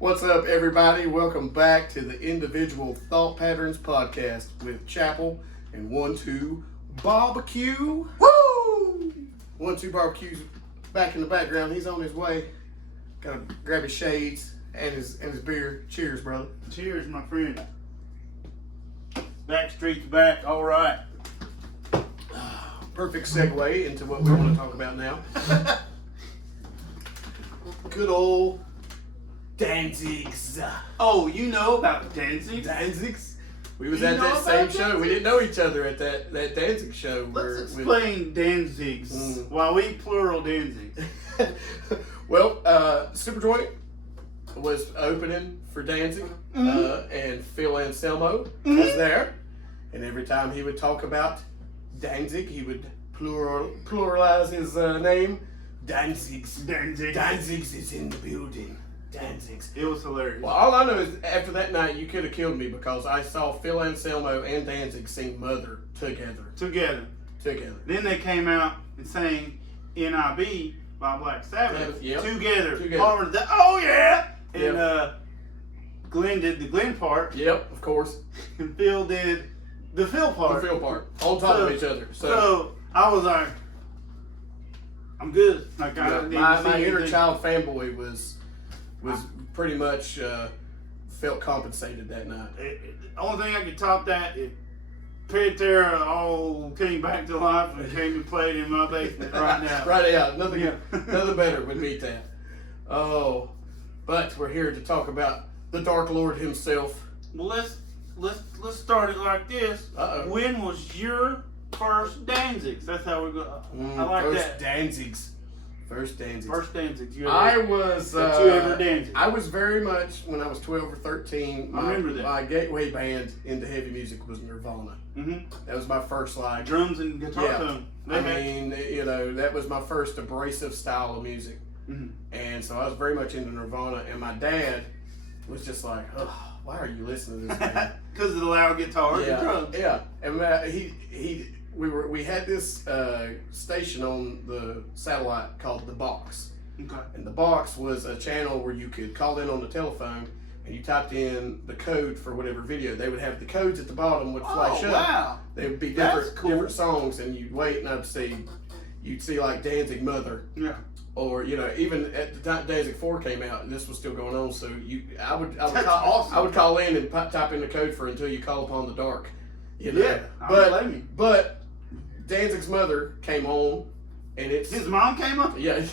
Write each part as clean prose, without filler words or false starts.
What's up, everybody? Welcome back to the Individual Thought Patterns podcast with Chapel and 1-2 Barbecue. Woo! 1-2 Barbecue's back in the background. He's on his way. Gotta grab his shades and his beer. Cheers, brother. Cheers, my friend. Backstreet's back. All right. Perfect segue into what we want to talk about now. Good old Danzigs. Oh, you know about Danzig? Danzigs? We was at that same show. Danzigs? We didn't know each other at that Danzig show. Let's explain Danzigs while we plural Danzigs. Well, Superjoint was opening for Danzig, and Phil Anselmo was there. And every time he would talk about Danzig, he would pluralize his name. Danzigs. Danzigs is in the building. Danzigs. It was hilarious. Well, all I know is after that night, you could have killed me because I saw Phil Anselmo and Danzig sing Mother together. Then they came out and sang N.I.B. by Black Sabbath. Yep. Together. Oh, yeah! And Glenn did the Glenn part. Yep, of course. And Phil did the Phil part. The Phil part. On top of each other. So I was like, I'm good. Like, my inner child fanboy was pretty much felt compensated that night. The only thing I could top that is Pantera all came back to life and came and played in my basement right now. Right out. Nothing better would beat that. Oh, but we're here to talk about the Dark Lord himself. Well, let's start it like this. Uh-oh. When was your first Danzigs? That's how we're going. I like first that. Danzigs. First Danzigs. I was very much, when I was 12 or 13, my gateway band into heavy music was Nirvana. Mm-hmm. That was my first, like, drums and guitar tone. That was my first abrasive style of music. Mm-hmm. And so I was very much into Nirvana, and my dad was just like, oh, why are you listening to this, man? Because of the loud guitar and drums. Yeah, and we had this station on the satellite called The Box. Okay. And The Box was a channel where you could call in on the telephone and you typed in the code for whatever video. They would have the codes at the bottom would flash up. Wow. They would be That's cool. different songs, and you'd wait and you'd see like Danzig Mother. Yeah. Or, even at the time Danzig 4 came out, and this was still going on, so I would call in and type in the code for Until You Call Upon the Dark. Yeah, I don't blame you. But Danzig's Mother came on, and his mom came up? Yeah.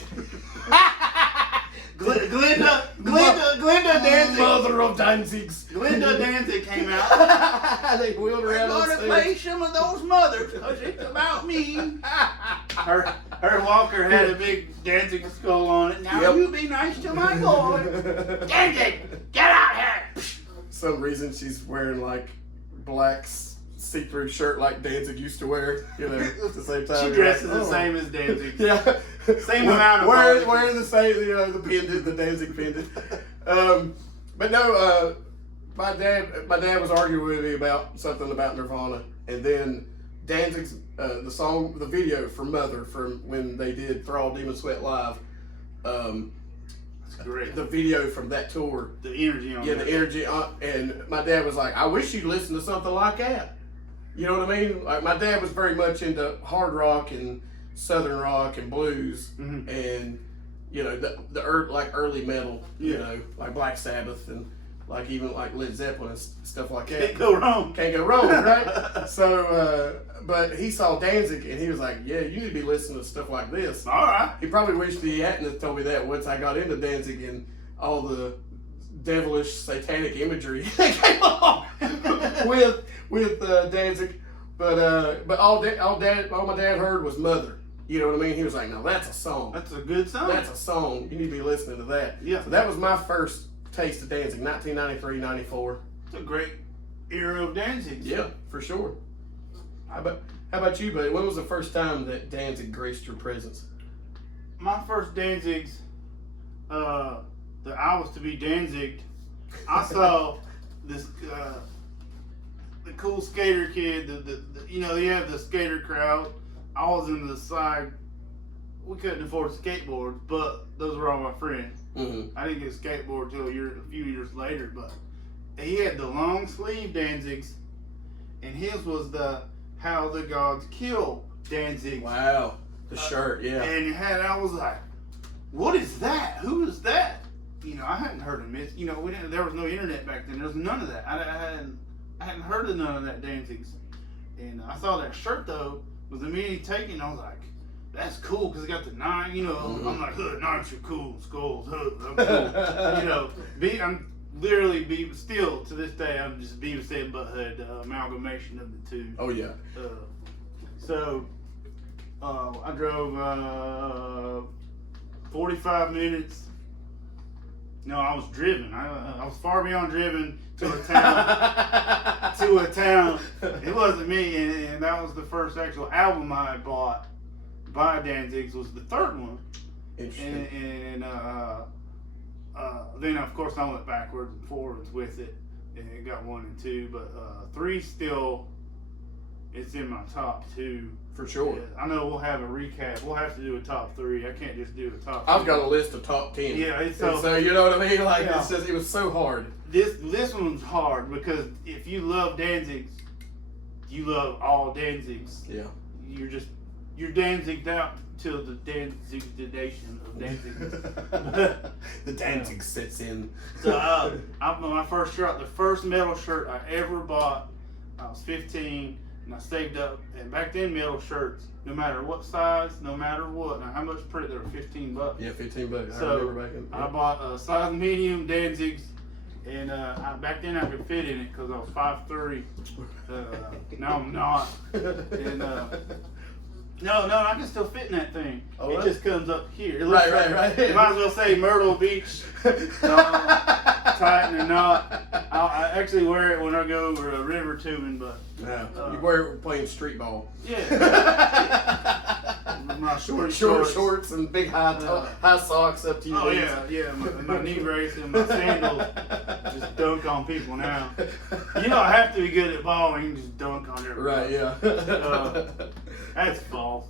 Glenda Danzig. Mother of Danzigs. Glenda Danzig came out. They wheeled around on stage. I'm going to play some of those mothers because it's about me. Her walker had a big Danzig skull on it. Now you be nice to my boy. Danzig, get out here. Some reason she's wearing like black see-through shirt like Danzig used to wear, at the same time. She dresses the same as Danzig. Yeah. Same amount of wearing the same, the pendant, the Danzig pendant. But no, my dad was arguing with me about something about Nirvana, and then Danzig's the video for Mother from when they did Thrall Demon Sweat Live. That's great. The video from that tour. The energy on the energy on, and my dad was like, I wish you'd listen to something like that. You know what I mean? Like, my dad was very much into hard rock and southern rock and blues, and the early metal. Like Black Sabbath and like even like Led Zeppelin and stuff like that. Can't go wrong, right? So, but he saw Danzig and he was like, "Yeah, you need to be listening to stuff like this." All right. He probably wished he hadn't have told me that once I got into Danzig and all the devilish satanic imagery that came along with Danzig, but all my dad heard was Mother. You know what I mean? He was like, "No, that's a song. That's a good song. That's a song. You need to be listening to that." Yeah. So that was my first taste of Danzig, 1993, 94. It's a great era of Danzig. Yeah, for sure. How about you, buddy? When was the first time that Danzig graced your presence? My first Danzigs, that I was to be Danzigged, I saw this the cool skater kid. They have the skater crowd. I was in the side we couldn't afford skateboards, but those were all my friends. Mm-hmm. I didn't get a skateboard until a few years later, but he had the long sleeve Danzigs, and his was the How the Gods Kill Danzig. Wow. The shirt, yeah. And I was like, what is that? Who is that? You know, I hadn't heard of it. You know, there was no internet back then. There was none of that. I hadn't heard of none of that Danzigs. And I saw that shirt, though, was immediately taken. I was like, that's cool, because it got the nine, you know. Mm-hmm. I'm like, knives are cool, skulls, I'm cool. You know, I'm literally, still to this day, I'm just Beavis and Butthead, amalgamation of the two. Oh, yeah. So, I drove 45 minutes. No, I was driven. I was far beyond driven to a town. It wasn't me, and that was the first actual album I bought by Danzig's. Was the third one. Interesting. And then of course I went backwards and forwards with it, and it got 1 and 2, but 3 still. It's in my top 2. For sure. Yeah, I know we'll have a recap. We'll have to do a top 3. I can't just do a top 3. I've got a list of top 10. Yeah, so you know what I mean? Like, yeah. it's just, it was so hard. This one's hard because if you love Danzig's, you love all Danzig's. Yeah. You're Danzig'd out till the Danzigization of Danzig. The Danzig sits in. So my first shirt, the first metal shirt I ever bought, I was 15. And I saved up, and back then metal shirts, no matter what size, no matter what. Now how much per? They were $15. Yeah, $15. So I remember back in. I bought a size medium Danzig's, and back then I could fit in it because I was 5'3". Now I'm not. And no, I can still fit in that thing. Oh, it just comes up here. It looks right. You might as well say Myrtle Beach. Tighten and knot. I actually wear it when I go river tubing, but you wear it playing street ball. Yeah. My short shorts and big high socks up to your knees. Yeah. My knee brace and my sandals just dunk on people now. You don't have to be good at ball; you can just dunk on everybody. Right? Yeah. That's false.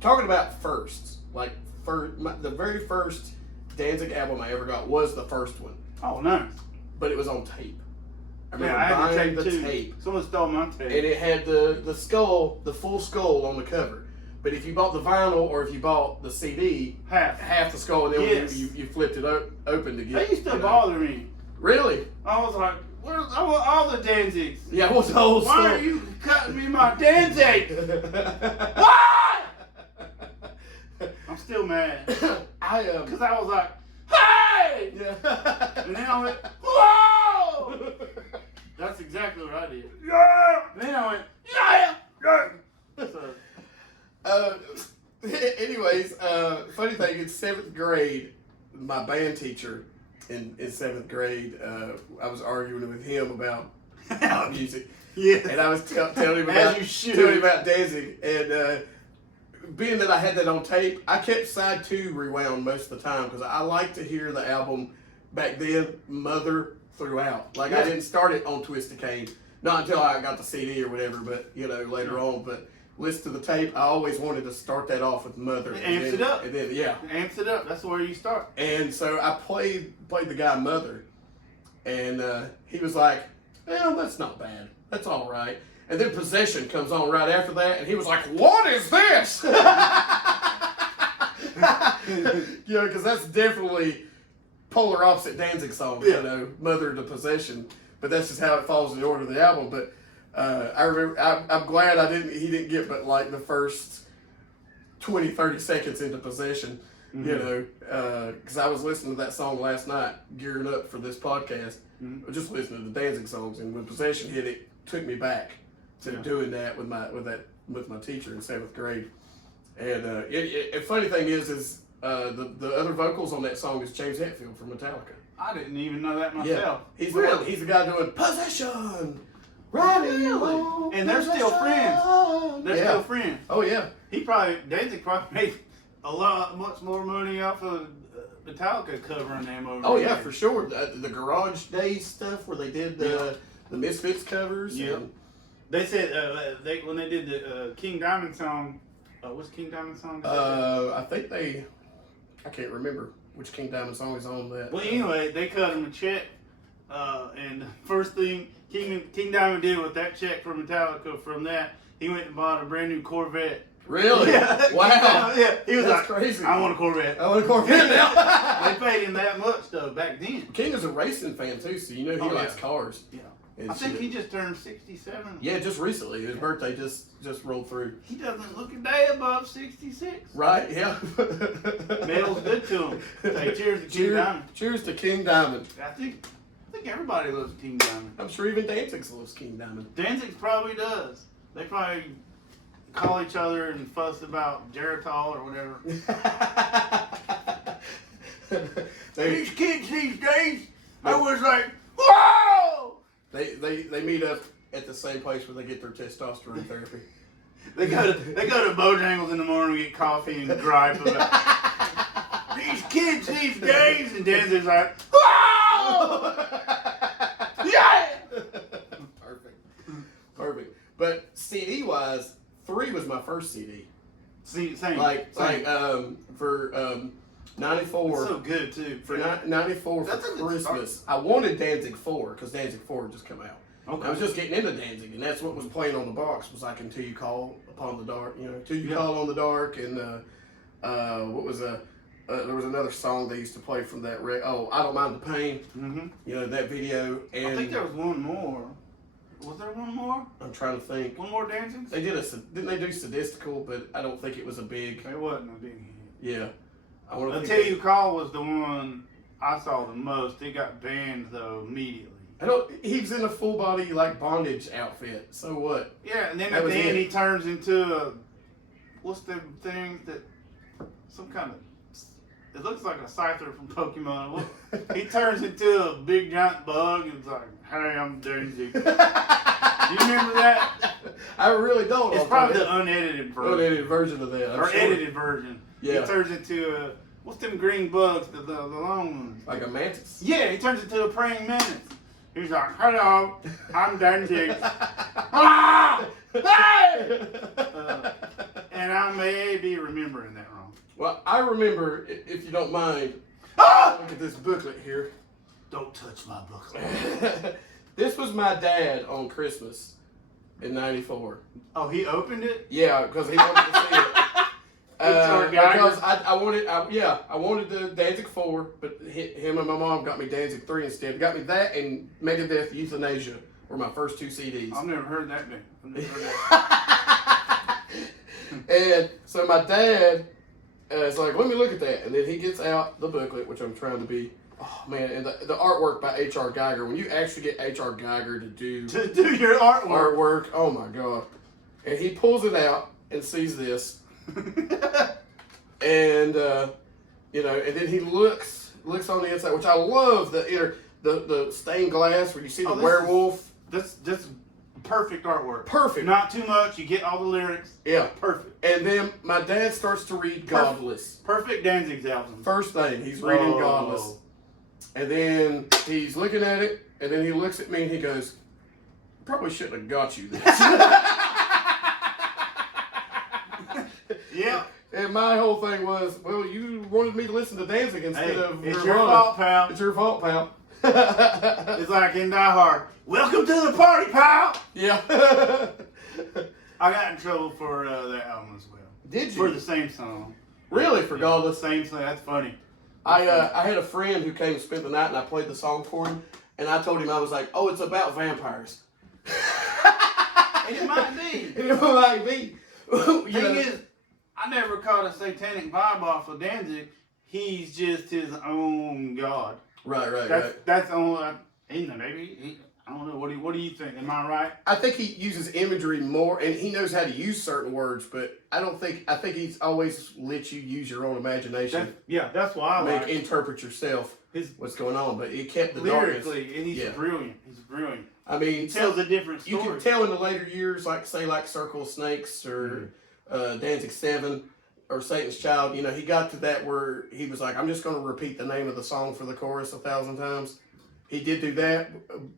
Talking about firsts, like the very first Danzig album I ever got was the first one. Oh, nice. But it was on tape. I remember I had buying the tape. tape. Someone stole my tape. And it had the skull, the full skull on the cover. But if you bought the vinyl or if you bought the CD, half the skull, and then you flipped it open to get. That used to bother me. Really? I was like, I want all the Danzigs. Yeah, what's the whole Why are you cutting me my Danzig? Why? I'm still mad. Because I was like, hey! Yeah. And then I went, whoa! That's exactly what I did. Yeah! And then I went, yeah! So. Anyways, funny thing, in 7th grade, my band teacher in 7th grade, I was arguing with him about music. Yeah. And I was telling him about Danzig. And being that I had that on tape, I kept side 2 rewound most of the time because I like to hear the album back then, Mother, throughout. Like, I didn't start it on Twist of Cain, not until I got the CD or whatever, but, later on. But listen to the tape, I always wanted to start that off with Mother. It amps it up. And then, yeah. Amps it up. That's where you start. And so I played the guy Mother, and he was like, well, that's not bad. That's all right. And then Possession comes on right after that, and he was like, what is this? Because that's definitely polar opposite Danzig songs, Mother to Possession. But that's just how it falls in the order of the album. But I remember, I'm glad he didn't get but like the first 20, 30 seconds into Possession, because I was listening to that song last night, gearing up for this podcast, just listening to the Danzig songs, and when Possession hit, it took me back to doing that with my teacher in 7th grade. And the funny thing is the other vocals on that song is James Hetfield from Metallica. I didn't even know that myself. Yeah. He's the guy doing Possession. Really? And they're still friends. They're still friends. Oh yeah. Danzig probably made much more money off of Metallica covering them over Oh there. yeah, for sure. The Garage Days stuff where they did the Misfits covers. Yeah. They said when they did the King Diamond song, What's King Diamond song? I think I can't remember which King Diamond song is on that. Well, anyway, they cut him a check, and the first thing King Diamond did with that check from Metallica, from that, he went and bought a brand new Corvette. Really? Yeah. Wow. Yeah. He was That's like, crazy. I want a Corvette. I want a Corvette now. They paid him that much though back then. King is a racing fan too, so you know he likes cars. Yeah. And I think shit. he just turned 67. Yeah, just recently. His birthday just rolled through. He doesn't look a day above 66. Right? Yeah. Metal's good to him. Say cheers to King Diamond. Cheers to King Diamond. I think everybody loves King Diamond. I'm sure even Danzig loves King Diamond. Danzig probably does. They probably call each other and fuss about Geritol or whatever. These kids these days, I was like, whoa! They meet up at the same place where they get their testosterone therapy. They go to Bojangles in the morning to get coffee and gripe about these kids these days, and Danzig's like, whoa! Yeah! Perfect. But CD wise, 3 was my first CD. See, same. For 94. It's so good too. For 94 That's for a good Christmas, I wanted Danzig 4 because Danzig 4 had just come out. Okay. I was just getting into Danzig, and that's what was playing on the box. Was like Until You Call Upon the Dark, Until You Call on the Dark, and what was there was another song they used to play from that. I Don't Mind the Pain. Mm-hmm. That video. And I think there was one more. Was there one more? I'm trying to think. One more Danzig? They didn't they do Sadistical, but I don't think it was a big. It wasn't a big hit. Yeah. Until You Call was the one I saw the most. It got banned though immediately. He was in a full body bondage outfit. So what? Yeah, and then at the end he turns into what's the thing that some kind of, it looks like a Scyther from Pokemon. He turns into a big giant bug and it's like, hey, I'm Danzig. Do you remember that? I really don't. It's probably the unedited version. Unedited version of that. Edited version. Yeah. He turns into what's them green bugs, the long ones? Like a mantis? Yeah, he turns into a praying mantis. He's like, hello, I'm Danzig. Ah! Hey! And I may be remembering that wrong. Well, I remember, if you don't mind, look at this booklet here. Don't touch my booklet. This was my dad on Christmas in '94. Oh, he opened it? Yeah, because he wanted to see it. Because I wanted the Danzig 4, but him and my mom got me Danzig 3 instead. Got me that and Megadeth Euthanasia were my first 2 CDs. I've never heard that name. And so my dad is like, let me look at that. And then he gets out the booklet, which I'm trying to be. Oh, man. And the artwork by H.R. Geiger. When you actually get H.R. Geiger to do your artwork. Oh, my God. And he pulls it out and sees this. And, and then he looks on the inside, which I love the stained glass where you see the werewolf. This perfect artwork. Perfect. Not too much. You get all the lyrics. Yeah. Perfect. And then my dad starts to read Godless. Perfect Danzig's album. First thing, he's reading Godless. And then he's looking at it, and then he looks at me and he goes, probably shouldn't have got you this. Yeah. And my whole thing was, well, you wanted me to listen to Danzig instead of it's your fault, pal. It's your fault, pal. It's like in Die Hard. Welcome to the party, pal. Yeah. I got in trouble for that album as well. Did you? For the same song. Really? For Godless? Same song. That's funny. I had a friend who came and spent the night, and I played the song for him, and I told him, I was like, oh, it's about vampires. And it might be. It might be. Thing is, I never caught a satanic vibe off of Danzig. He's just his own god. Right. That's only, maybe. I don't know. What do you think? Am I right? I think he uses imagery more, and he knows how to use certain words, but I think he's always let you use your own imagination. That's why I like interpret yourself what's going on, but he kept the lyrically, darkness. And he's brilliant. He's brilliant. I mean, he tells a different story. You can tell in the later years, like Circle of Snakes or Danzig 7 or Satan's Child, he got to that where he was like, I'm just going to repeat the name of the song for the chorus 1,000 times. He did do that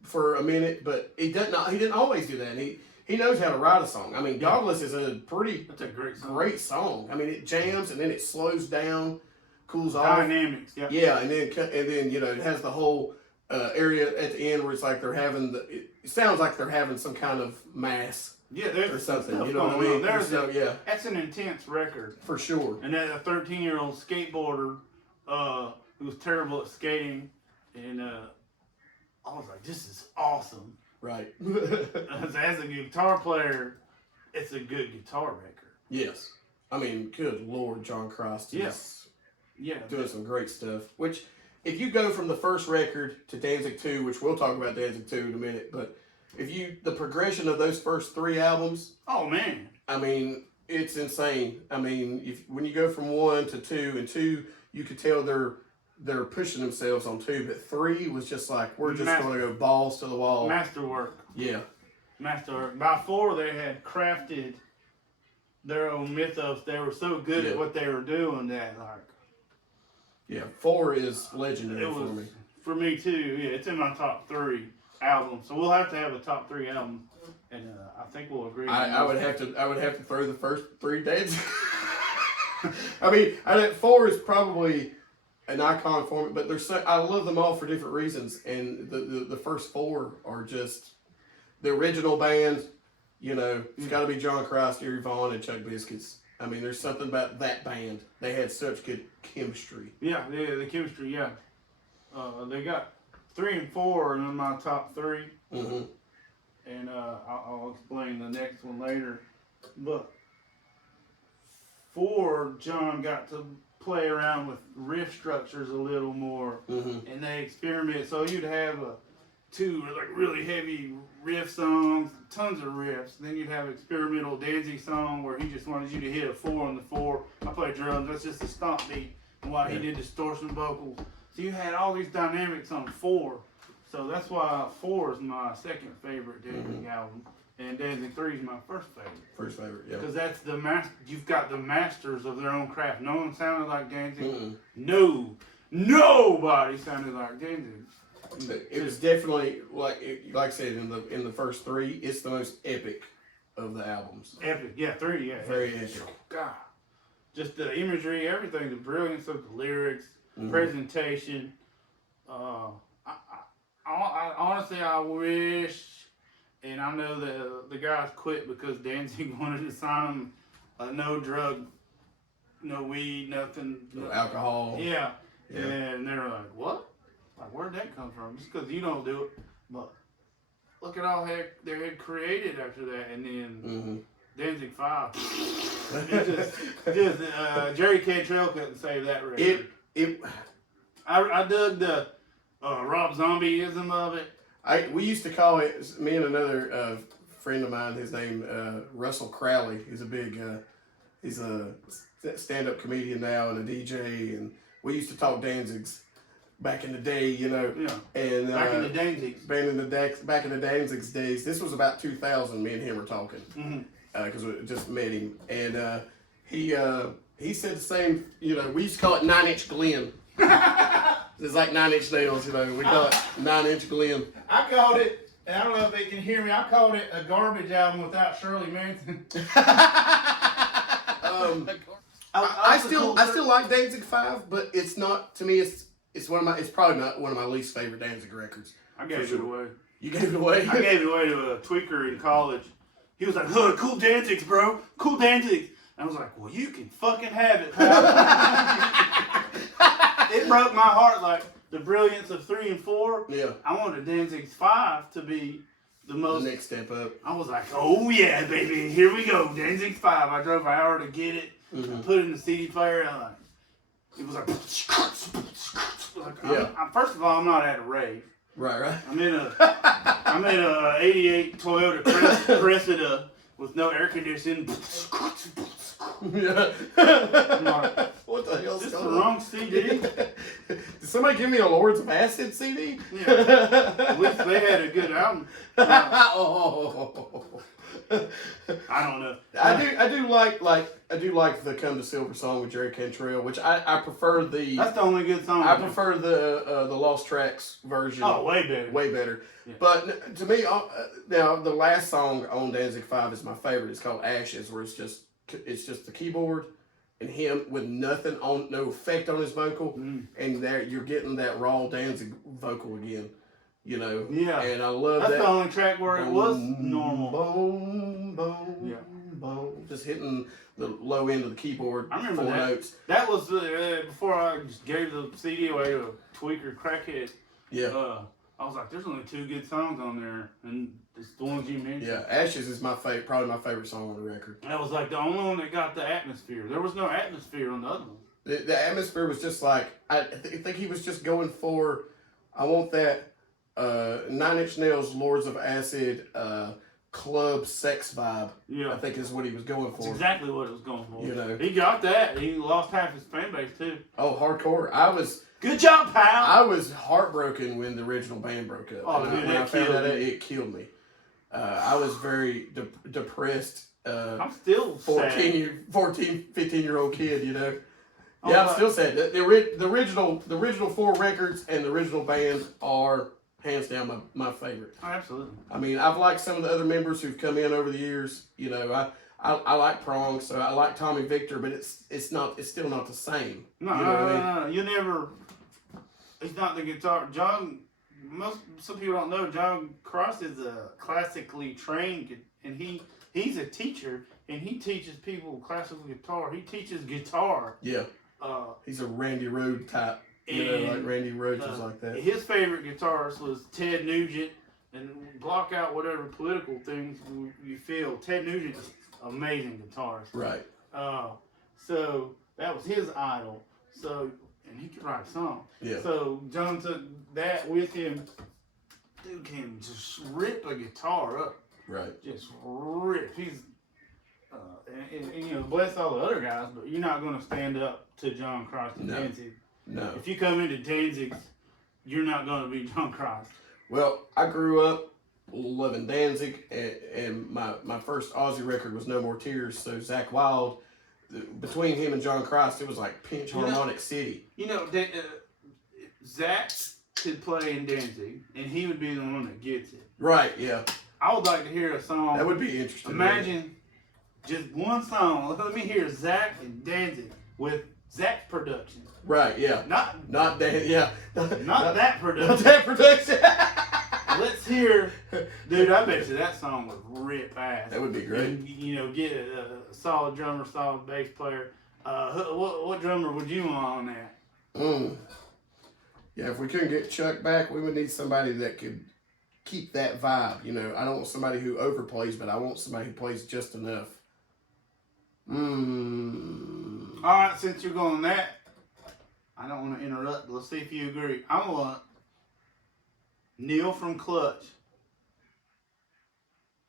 for a minute, but he didn't always do that. And he knows how to write a song. I mean, Godless is a pretty That's a great song. I mean, it jams and then it slows down, cools off. Dynamics, yeah. Yeah, and then you know it has the whole area at the end where it's like they're having it sounds like they're having some kind of mass. Yeah, there's or something. Stuff You know what I going mean? on. Yeah, That's an intense record. for sure. And then a 13-year-old skateboarder who was terrible at skating, and I was like, this is awesome. Right. As a guitar player, it's a good guitar record. Yes. I mean, good Lord, John Christ is doing some great stuff. Which, if you go from the first record to Danzig 2, which we'll talk about Danzig 2 in a minute, but the progression of those first 3 albums, oh man, I mean, it's insane. I mean, when you go from 1 to 2, and 2, you could tell they're pushing themselves on 2, but 3 was just like, we're just going to go balls to the wall. Masterwork. Yeah. Masterwork. By 4, they had crafted their own mythos. They were so good at what they were doing that, like. Yeah, 4 is legendary for me. For me too. Yeah, it's in my top 3 albums. So we'll have to have a top 3 album, and I think we'll agree. I would have to throw the first 3 Danzig. I mean, 4 is probably an icon for me, but I love them all for different reasons, and the first 4 are just the original band. You know, it's got to be John Christ, Eerie Vaughan, and Chuck Biscuits. I mean, there's something about that band. They had such good chemistry. Yeah, the chemistry. Yeah, they got 3 and 4 in my top 3, Mm-hmm. and I'll explain the next one later. But 4, John got to play around with riff structures a little more, and they experimented. So you'd have 2 like really heavy riff songs, tons of riffs. Then you'd have experimental Danzig song where he just wanted you to hit a 4 on the 4. I play drums. That's just a stomp beat. And while he did distortion vocals, so you had all these dynamics on 4. So that's why 4 is my second favorite Danzig album, and Danzig 3 is my first favorite. First favorite, yeah. Because that's you've got the masters of their own craft. No one sounded like Danzig. Nobody sounded like Danzig. It was definitely like I said in the first 3. It's the most epic of the albums. Epic, yeah, 3, yeah. Very epic. God, just the imagery, everything, the brilliance of the lyrics, presentation. I honestly, I wish, and I know that the guys quit because Danzig wanted to sign them no drug, no weed, nothing. No alcohol. Yeah. And they were like, what? Like, where'd that come from? Just because you don't do it. But look at all they had created after that. And then Danzig 5. Jerry Cantrell couldn't save that record. I dug the Rob Zombie-ism of it. We used to call it, me and another friend of mine, his name Russell Crowley. He's a stand-up comedian now and a DJ, and we used to talk Danzigs back in the day, you know. Yeah. And back in the Danzigs. Back in the Danzig's days. This was about 2000. Me and him were talking because we just met him, and he said the same. You know, we used to call it 9-inch Glenn. It's like 9 Inch Nails, you know. We call it 9-inch Glenn. I called it, and I don't know if they can hear me. I called it a garbage album without Shirley Manson. I still like Danzig 5, but it's not, to me. It's probably not one of my least favorite Danzig records. I gave it away. You gave it away? I gave it away to a tweaker in college. He was like, "Huh, cool Danzigs, bro. Cool Danzigs." I was like, "Well, you can fucking have it, pal." It broke my heart, like the brilliance of 3 and 4. Yeah. I wanted Danzig's 5 to be the most. The next step up. I was like, "Oh yeah, baby, here we go, Danzig's 5." I drove an hour to get it. I put it in the CD player, and it was like. First of all, I'm not at a rave. Right. I'm in a 88 Toyota Cressida with no air conditioning. Yeah. I'm like, what the hell's is this going the on? wrong CD? Did somebody give me a Lords of Acid CD? Yeah. At least they had a good album. I don't know. I do like the "Come to Silver" song with Jerry Cantrell, which I prefer the. That's the only good song. I prefer the Lost Tracks version. Oh, way better. Way better. Yeah. But to me, now the last song on Danzig 5 is my favorite. It's called "Ashes," where it's just the keyboard and him with nothing on, no effect on his vocal, and there you're getting that raw Danzig vocal again. You know, yeah, and I love that's that. the only track where it was normal. Boom, boom, yeah, boom, just hitting the low end of the keyboard. I remember 4 that. notes. That was before I just gave the CD away to a tweaker crackhead. Yeah. I was like, "There's only 2 good songs on there, and it's the ones you mentioned." Yeah, "Ashes" is probably my favorite song on the record. That was like the only one that got the atmosphere. There was no atmosphere on the other one. The atmosphere was just like I think he was just going for. I want that. 9 Inch Nails, Lords of Acid, club sex vibe. Yeah, I think is what he was going for. That's exactly what it was going for. You know, he got that. He lost half his fan base too. Oh, hardcore! Good job, pal. I was heartbroken when the original band broke up. Oh, dude, when I found that out, it killed me. I was very depressed. I'm still 14, 15-year-old kid. You know. Oh, Yeah, I'm still sad. The original 4 records and the original band are hands down my favorite. Oh, absolutely. I mean, I've liked some of the other members who've come in over the years. You know, I like Prong, so I like Tommy Victor, but it's still not the same. No, you know what I mean? no. You never. It's not the guitar. Some people don't know John Cross is a classically trained, and he's a teacher, and he teaches people classical guitar. He teaches guitar. Yeah. He's a Randy Rhoads type. You know, like Randy Rhoads was like that. His favorite guitarist was Ted Nugent, and block out whatever political things you feel. Ted Nugent is an amazing guitarist. Right. So that was his idol. So, and he could write a song. Yeah. So John took that with him. Dude can just rip a guitar up. Right. Just rip. He's and you know, bless all the other guys, but you're not going to stand up to John Christ and Danzig. No. If you come into Danzig, you're not going to be John Christ. Well, I grew up loving Danzig, and my first Aussie record was No More Tears. So Zach Wilde, between him and John Christ, it was like Pinch Harmonic City. You know, Zach could play in Danzig, and he would be the one that gets it. Right. Yeah. I would like to hear a song. That would be interesting. Imagine just one song. Let me hear Zach and Danzig with Zach's production. Right. Yeah. Not Dan. Yeah. Not that production. Not that production. Let's hear, dude. I bet you that song would rip ass. That would be great. And, you know, get a solid drummer, solid bass player. What drummer would you want on that? Yeah, if we couldn't get Chuck back, we would need somebody that could keep that vibe. You know, I don't want somebody who overplays, but I want somebody who plays just enough. All right, since you're going that, I don't want to interrupt. Let's see if you agree. I want Neil from Clutch.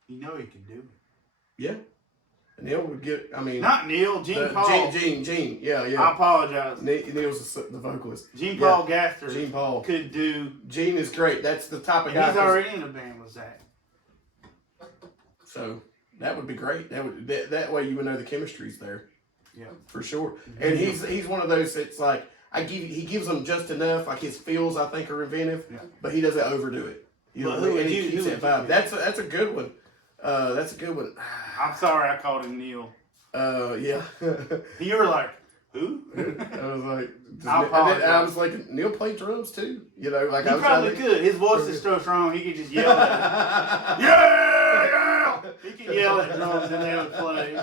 You know he can do it. Yeah. Neil would get, I mean... Not Neil, Gene Paul. Gene. Yeah. I apologize. Neil's the vocalist. Gene Paul Gaster Gene Paul could do... Gene is great. That's the type of guy... He's already in a band with Zach. So, that would be great. That way you would know the chemistry's there. Yeah. For sure. And he's one of those that's like, he gives them just enough, like his feels I think are inventive, but he doesn't overdo it. You know, and he keeps that vibe. That's a good one. That's a good one. I'm sorry I called him Neil. Yeah. You were like, who? I was like, I was like, Neil played drums too. You know, like he probably could. His voice is so strong, he could just yell at it. Yeah! He could yell at drums and they would play.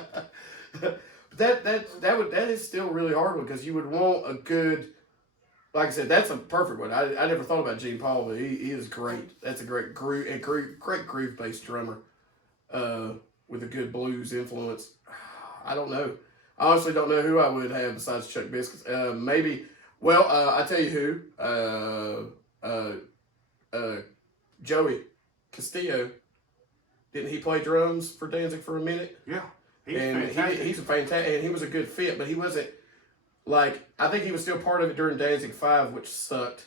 That is still a really hard one because you would want a good, like I said, that's a perfect one. I never thought about Gene Paul, but he is great. That's a great groove based drummer, with a good blues influence. I don't know. I honestly don't know who I would have besides Chuck Biscuits. Maybe. Well, I tell you who. Joey Castillo. Didn't he play drums for Danzig for a minute? Yeah. He's a fantastic, and he was a good fit, but he wasn't, like, I think he was still part of it during Danzig 5, which sucked.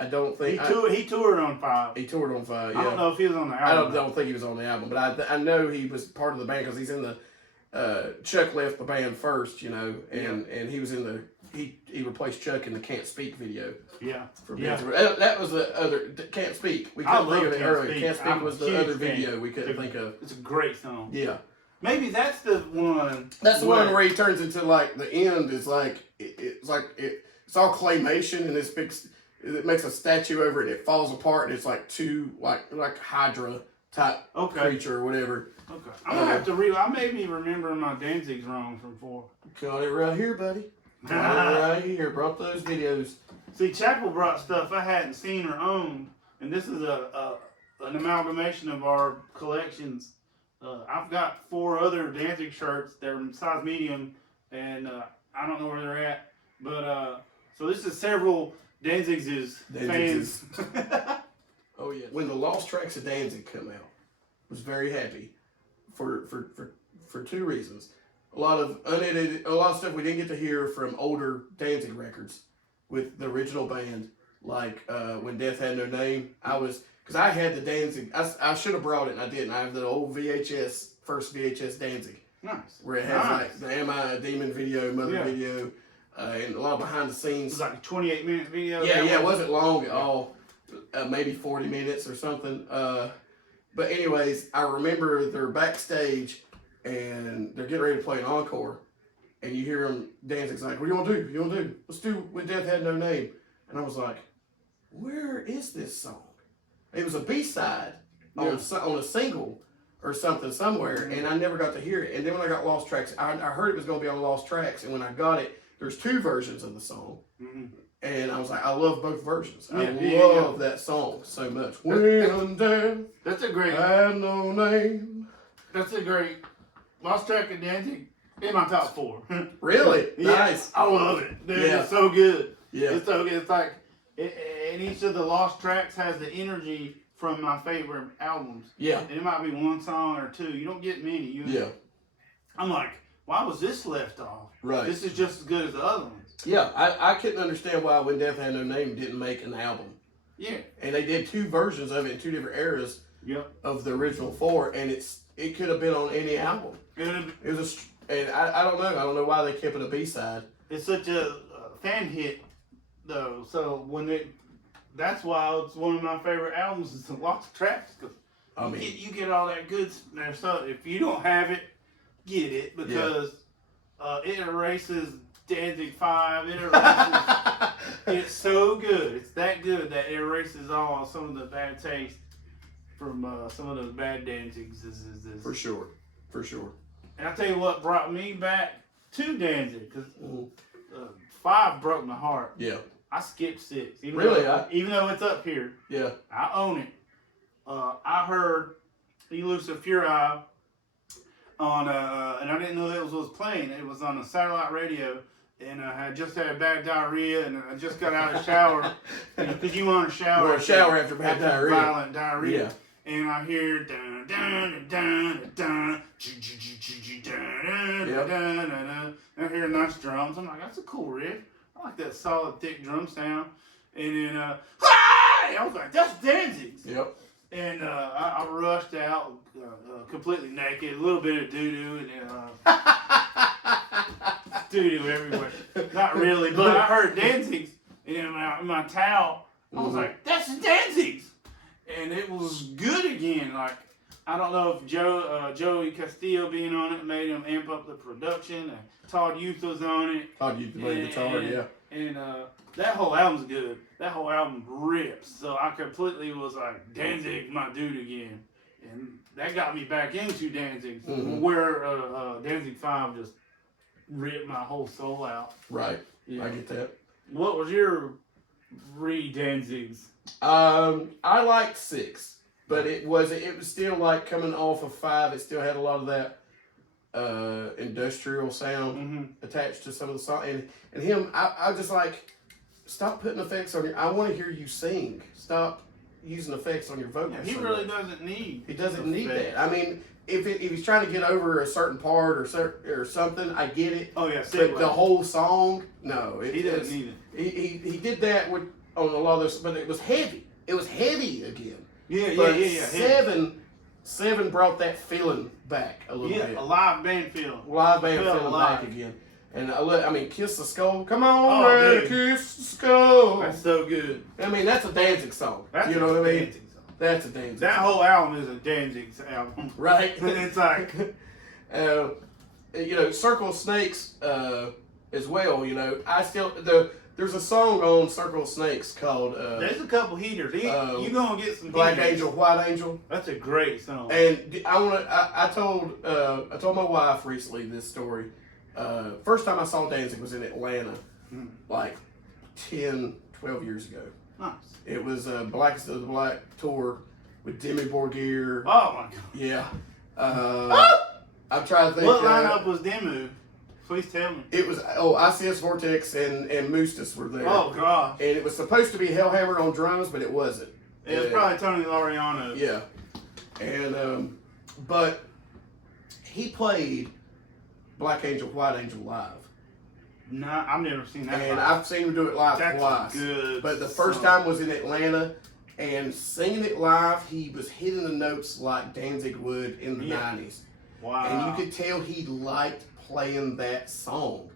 I don't think he toured on 5. he toured on 5. Yeah. I don't know if he was on the I album. don't think he was on the album, but I know he was part of the band because he's in the. Chuck left the band first, and he was in the he replaced Chuck in the Can't Speak video. Yeah. That was the other Can't Speak. We couldn't think of it earlier. Can't Speak was the other video we couldn't think of. It's a great song. Yeah. Maybe that's the one. That's the one where he turns into like the end is like it's all claymation and this big. It makes a statue over it and it falls apart and it's like two like Hydra type creature or whatever. Okay. I'm gonna have to I may be remembering my Danzig's wrong from 4. Got it right here, buddy. Got it right here. Brought those videos. See, Chapel brought stuff I hadn't seen or owned, and this is an amalgamation of our collections. I've got 4 other Danzig shirts. They're size medium, and I don't know where they're at. But so this is several Danzig's fans. Oh yeah. When the Lost Tracks of Danzig come out, I was very happy for 2 reasons. A lot of stuff we didn't get to hear from older Danzig records with the original band, like When Death Had No Name. Because I had the Danzig, I should have brought it and I didn't. I have the old first VHS Danzig. Nice. Where it has like the Am I a Demon video, Mother video, and a lot of behind the scenes. It was like a 28-minute video. Yeah, it wasn't long at all. Maybe 40 minutes or something. But anyways, I remember they're backstage and they're getting ready to play an encore. And you hear them, Danzig's like, what do you want to do? What you want to do? Let's do When Death Had No Name. And I was like, where is this song? It was a B-side on a single or something somewhere. And I never got to hear it. And then when I got Lost Tracks, I heard it was going to be on Lost Tracks. And when I got it, there's 2 versions of the song. Mm-hmm. And I was like, I love both versions. I love that song so much. When Death Had No Name. That's a great Lost Track of Danzig in my top 4. Really? Nice. I love it. Dude, it's so good. Yeah. It's so good. It's like, and each of the Lost Tracks has the energy from my favorite albums. Yeah. And it might be 1 song or 2. You don't get many. I'm like, why was this left off? Right. This is just as good as the other ones. Yeah, I couldn't understand why When Death Had No Name didn't make an album. Yeah. And they did 2 versions of it in 2 different eras of the original 4, and it could have been on any album. It was and I don't know. I don't know why they kept it a B-side. It's such a fan hit, though. So that's why it's one of my favorite albums. It's Lost Tracks because you get all that good stuff. If you don't have it, get it because it erases Danzig 5. It erases. It's so good. It's that good that it erases some of the bad taste from some of those bad Danzigs. For sure. And I tell you what brought me back to Danzig because 5 broke my heart. Yeah. I skipped 6. Even though it's up here. Yeah. I own it. I heard Elusive Fury on and I didn't know that was playing. It was on a satellite radio, and I had just had bad diarrhea, and I just got out of the shower. Because you want to shower. Or a shower after bad diarrhea. Violent diarrhea. Yeah. And I hear dun dun dun dun dun. I hear nice drums. I'm like, that's a cool riff. I like that solid, thick drum sound. And then, I was like, that's Danzig's. Yep. And I rushed out completely naked, a little bit of doo-doo, and doo-doo everywhere. Not really, but I heard Danzig's, and in my towel, I was like, that's Danzig's. And it was good again. Like, I don't know if Joey Castillo being on it made him amp up the production. And Todd Youth was on it. Todd Youth played guitar, yeah. And that whole album's good. That whole album rips. So I completely was like, Danzig, my dude again. And that got me back into Danzig, where Danzig 5 just ripped my whole soul out. Right. Yeah. I get that. What was your re-Danzigs? I liked 6, but it was still like coming off of 5. It still had a lot of that industrial sound attached to some of the song. And him, I just like, stop putting effects on your. I want to hear you sing. Stop using effects on your vocals. Yeah, he really doesn't need. He doesn't need that. I mean, if he's trying to get over a certain part or something, I get it. Oh yeah, but the whole song, no, he doesn't need it. He did that on a lot of this, but it was heavy. It was heavy again. Yeah. Seven brought that feeling back a little bit. Yeah, a live band feeling. Live band feeling back again. And I mean, Kiss the Skull. Come on, man, Kiss the Skull. That's so good. I mean, that's a Danzig song. That's you know what I mean? Danzig song. That's a Danzig That song. whole album is a Danzig album. Right. It's like, you know, Circle of Snakes as well. You know, there's a song on Circle of Snakes called there's a couple heaters. You're gonna get some Black heaters. Angel, White Angel. That's a great song. And I told my wife recently this story. First time I saw Danzig was in Atlanta, like 10, 12 years ago. Nice. It was Blackest of the Black tour with Demi Borgir. Oh my god. Yeah. I'm trying to think. What lineup was Demu? Please tell me. It was ICS Vortex and Moostis were there. Oh gosh. And it was supposed to be Hellhammer on drums, but it wasn't. It was probably Tony Laureano. Yeah. And but he played Black Angel, White Angel live. No, I've never seen that. And live. I've seen him do it live That's twice. Good. But the first time was in Atlanta, and singing it live, he was hitting the notes like Danzig would in the 90s. Wow. And you could tell he liked playing that song.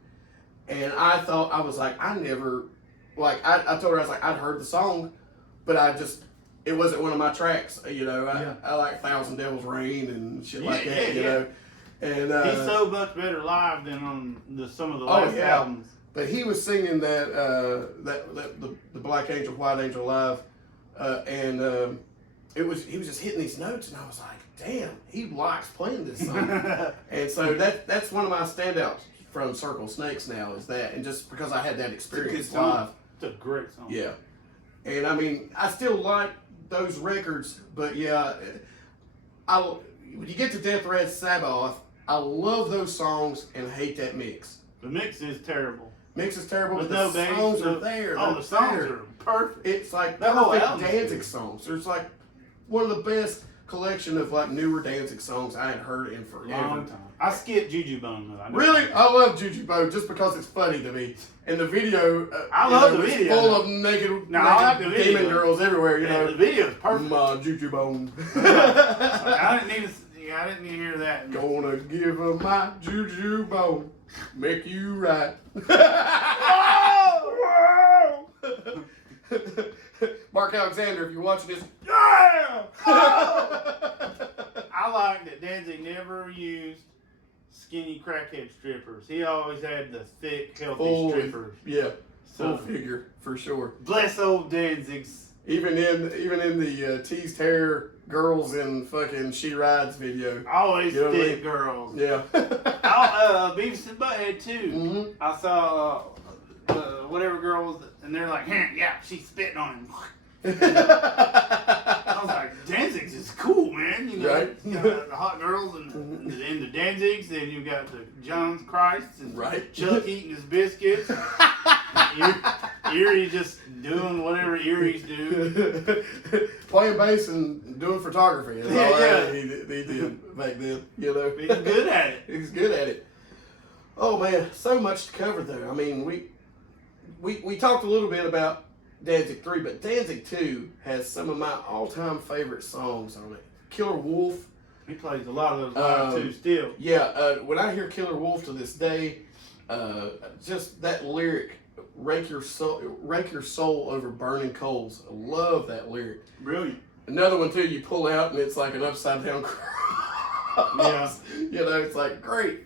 And I thought, I was like, I never, like, I told her, I was like, I'd heard the song, but it wasn't one of my tracks, you know. I like Thousand Devils Rain and shit like that, you know. And he's so much better live than on some of the last albums. But he was singing the Black Angel, White Angel live, and he was just hitting these notes, and I was like, damn, he likes playing this song. And so that's one of my standouts from Circle Snakes now is that, and just because I had that experience live. It's a great song. Yeah, and I mean, I still like those records, but yeah, when you get to Death Red Sabbath, I love those songs and hate that mix. The mix is terrible. Mix is terrible, but no the songs are there. Oh, the songs are perfect. It's like that whole perfect album Danzig songs. There's like one of the best collection of like newer Danzig songs I had heard in forever. Long time. I skipped Juju Bone though. Really? I love Juju Bone just because it's funny to me. And the video, I love the video. Full of naked demon girls everywhere, you know. The video is perfect. My Juju Bone. I didn't need to hear that. Gonna give her my Juju Bone, make you right. Mark Alexander, if you're watching this, yeah! I like that Danzig never used skinny crackhead strippers. He always had the thick, healthy strippers. Yeah, so, full figure for sure. Bless old Danzig's. Even in the teased hair girls in fucking She Rides video. Always thick girls. Yeah. Beavis and Butthead too. Mm-hmm. I saw whatever girl was, and they're like, yeah, she's spitting on him. I was like, Danzig's is cool, man. You know, right? You got the hot girls and the Danzigs, then you got the John Christs and Chuck eating his biscuits. Erie just doing whatever Erie's do. Playing bass and doing photography. Is all he did back then. You know, he's good at it. He's good at it. Oh man, so much to cover though. I mean, we talked a little bit about Danzig 3, but Danzig 2 has some of my all-time favorite songs on it. Killer Wolf. He plays a lot of those live too still. Yeah, when I hear Killer Wolf to this day, just that lyric, rake your soul over burning coals. I love that lyric. Brilliant. Another one too, you pull out and it's like an upside down cross. Yeah. You know, it's like, great.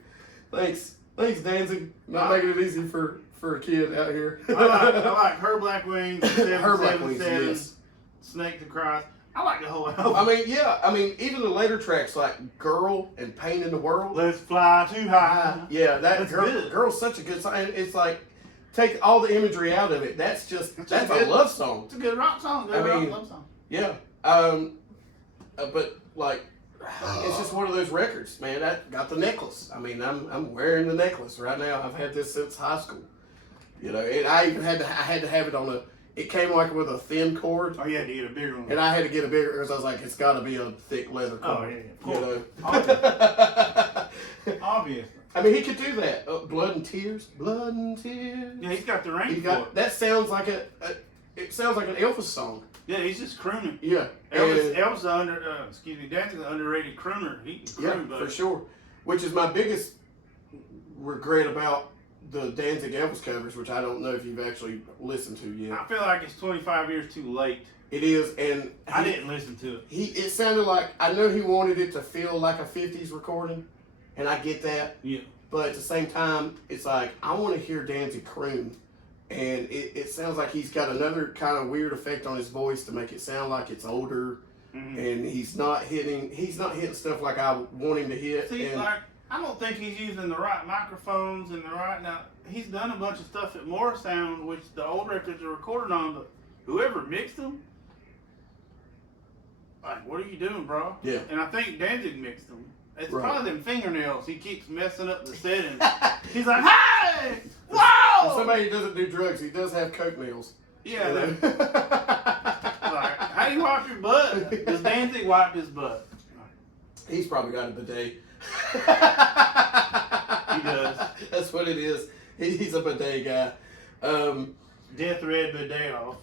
Thanks Danzig. Not making it easy for a kid out here. I like Her Black Wings, Her Black Wings, 777, yes. Snake to Christ. I like the whole album. I mean, even the later tracks like Girl and Pain in the World. Let's fly too high. Yeah, that's Girl's such a good song. And it's like, take all the imagery out of it. That's a love song. It's a good rock song. Love song. Yeah. But like, it's just one of those records, man. I got the necklace. I mean, I'm wearing the necklace right now. I've had this since high school. You know, I had to have it on it came like with a thin cord. Oh, you had to get a bigger one. And I had to get a bigger because I was like, it's got to be a thick leather cord. Oh, yeah. You know? Obviously. I mean, he could do that. Blood and Tears. Blood and Tears. Yeah, he's got the range for it. That sounds like it sounds like an Elvis song. Yeah, he's just crooning. Yeah. Elvis Danzig's an underrated crooner. He can croon, for sure. Which is my biggest regret about the Danzig Elvis covers, which I don't know if you've actually listened to yet. I feel like it's 25 years too late. It is, and I didn't listen to it. It sounded like, I know he wanted it to feel like a 50s recording, and I get that. Yeah. But at the same time, it's like, I want to hear Danzig croon. And it sounds like he's got another kind of weird effect on his voice to make it sound like it's older. Mm-hmm. And he's not hitting stuff like I want him to hit. See, like, I don't think he's using the right microphones and the right, now, he's done a bunch of stuff at Morrisound, which the old records are recorded on, but whoever mixed them, like, what are you doing, bro? Yeah. And I think Danzig mixed them. It's right. Probably them fingernails. He keeps messing up the settings. He's like, hey! Whoa! For somebody who doesn't do drugs, he does have coke nails. Yeah. Like, how do you wipe your butt? Does Danzig wipe his butt? He's probably got a bidet. He does. That's what it is. He's a bidet guy. Death Red bidet off.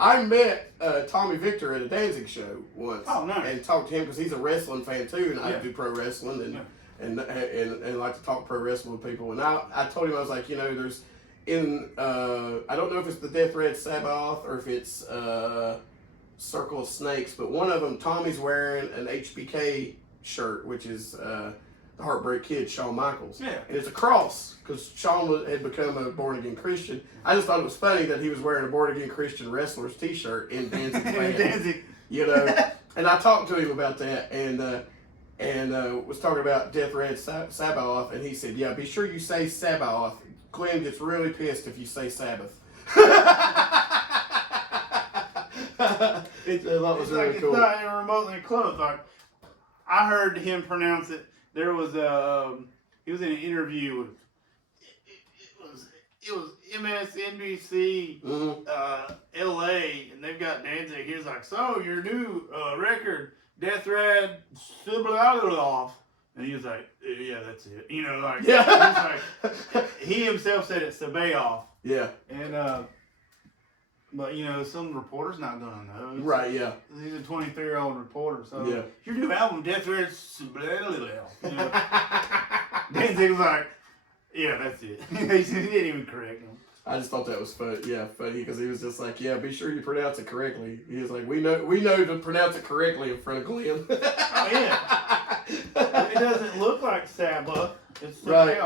I met Tommy Victor at a Danzig show once. Oh, nice. And talked to him because he's a wrestling fan too, and I do pro wrestling and like to talk pro wrestling with people. And I told him, I was like, there's I don't know if it's the Death Red Sabbath or if it's Circle of Snakes, but one of them, Tommy's wearing an HBK shirt, which is the Heartbreak Kid, Shawn Michaels. Yeah. And it's a cross, because Shawn had become a born-again Christian. I just thought it was funny that he was wearing a born-again Christian wrestler's t-shirt in Danzig fan. Danzig. And I talked to him about that, and was talking about Death Red Sabbath, and he said, yeah, be sure you say Sabbath. Glenn gets really pissed if you say Sabbath. That was really like cool. It's not even remotely close. Like, I heard him pronounce it. There was he was in an interview with it was MSNBC LA, and they've got Danzig. He was like, so your new record, Death Red off. And he was like, yeah, that's it. Yeah. He himself said it's Sabaoth. Yeah. And but some reporter's not gonna know. Right, yeah. He's a 23-year-old reporter, so yeah. Your new album, Death Red, Danzig was like, yeah, that's it. He didn't even correct him. I just thought that was funny, because he was just like, yeah, be sure you pronounce it correctly. He was like, we know to pronounce it correctly in front of Glenn. Oh yeah. It doesn't look like Sabbath. It's right.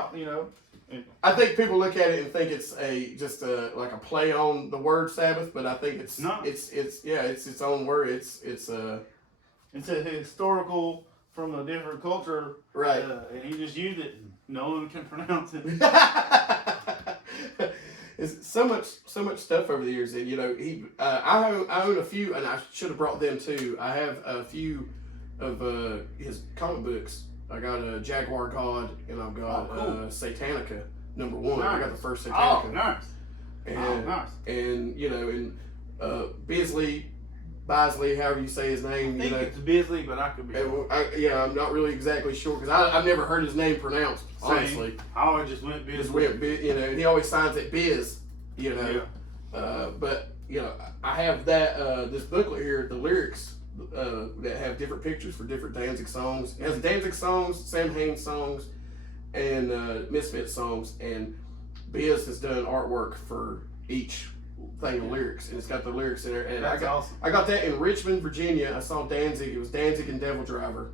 I think people look at it and think it's like a play on the word Sabbath, but I think it's its own word. It's a historical from a different culture, right? And he just used it. And no one can pronounce it. It's so much stuff over the years, and I own a few, and I should have brought them too. I have a few of his comic books. I got a Jaguar God, and I've got Satanica #1. Nice. I got the first Satanica. Oh, nice. And, nice. And Bisley, however you say his name. I think it's Bisley, but I could be wrong. I'm not really exactly sure because I've never heard his name pronounced. Honestly, I always just went Biz. And he always signs it Biz. Yeah. But I have that this booklet here, the lyrics that have different pictures for different Danzig songs. It has Danzig songs, Sam Hain songs, and Misfit songs. And Biz has done artwork for each thing of lyrics, and it's got the lyrics in there. And that's awesome. I got that in Richmond, Virginia. I saw Danzig. It was Danzig and Devil Driver.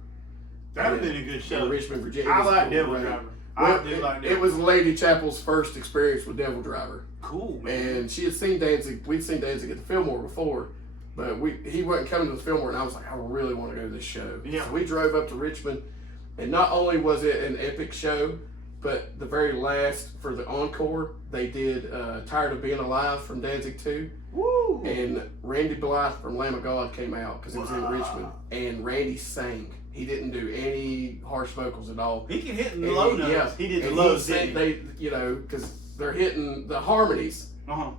That would have been a good show. In Richmond, Virginia. I like Devil Driver. Well, it was Lady Chapel's first experience with Devil Driver. Cool, man. And she had seen Danzig. We'd seen Danzig at the Fillmore before, but he wasn't coming to the Fillmore, and I was like, I really want to go to this show. Yeah. So we drove up to Richmond, and not only was it an epic show, but the very last, for the encore, they did Tired of Being Alive from Danzig 2. Woo! And Randy Blythe from Lamb of God came out because it was in Richmond, and Randy sang. He didn't do any harsh vocals at all. He can hit in the low notes. Yeah. He did the lows. Because they're hitting the harmonies.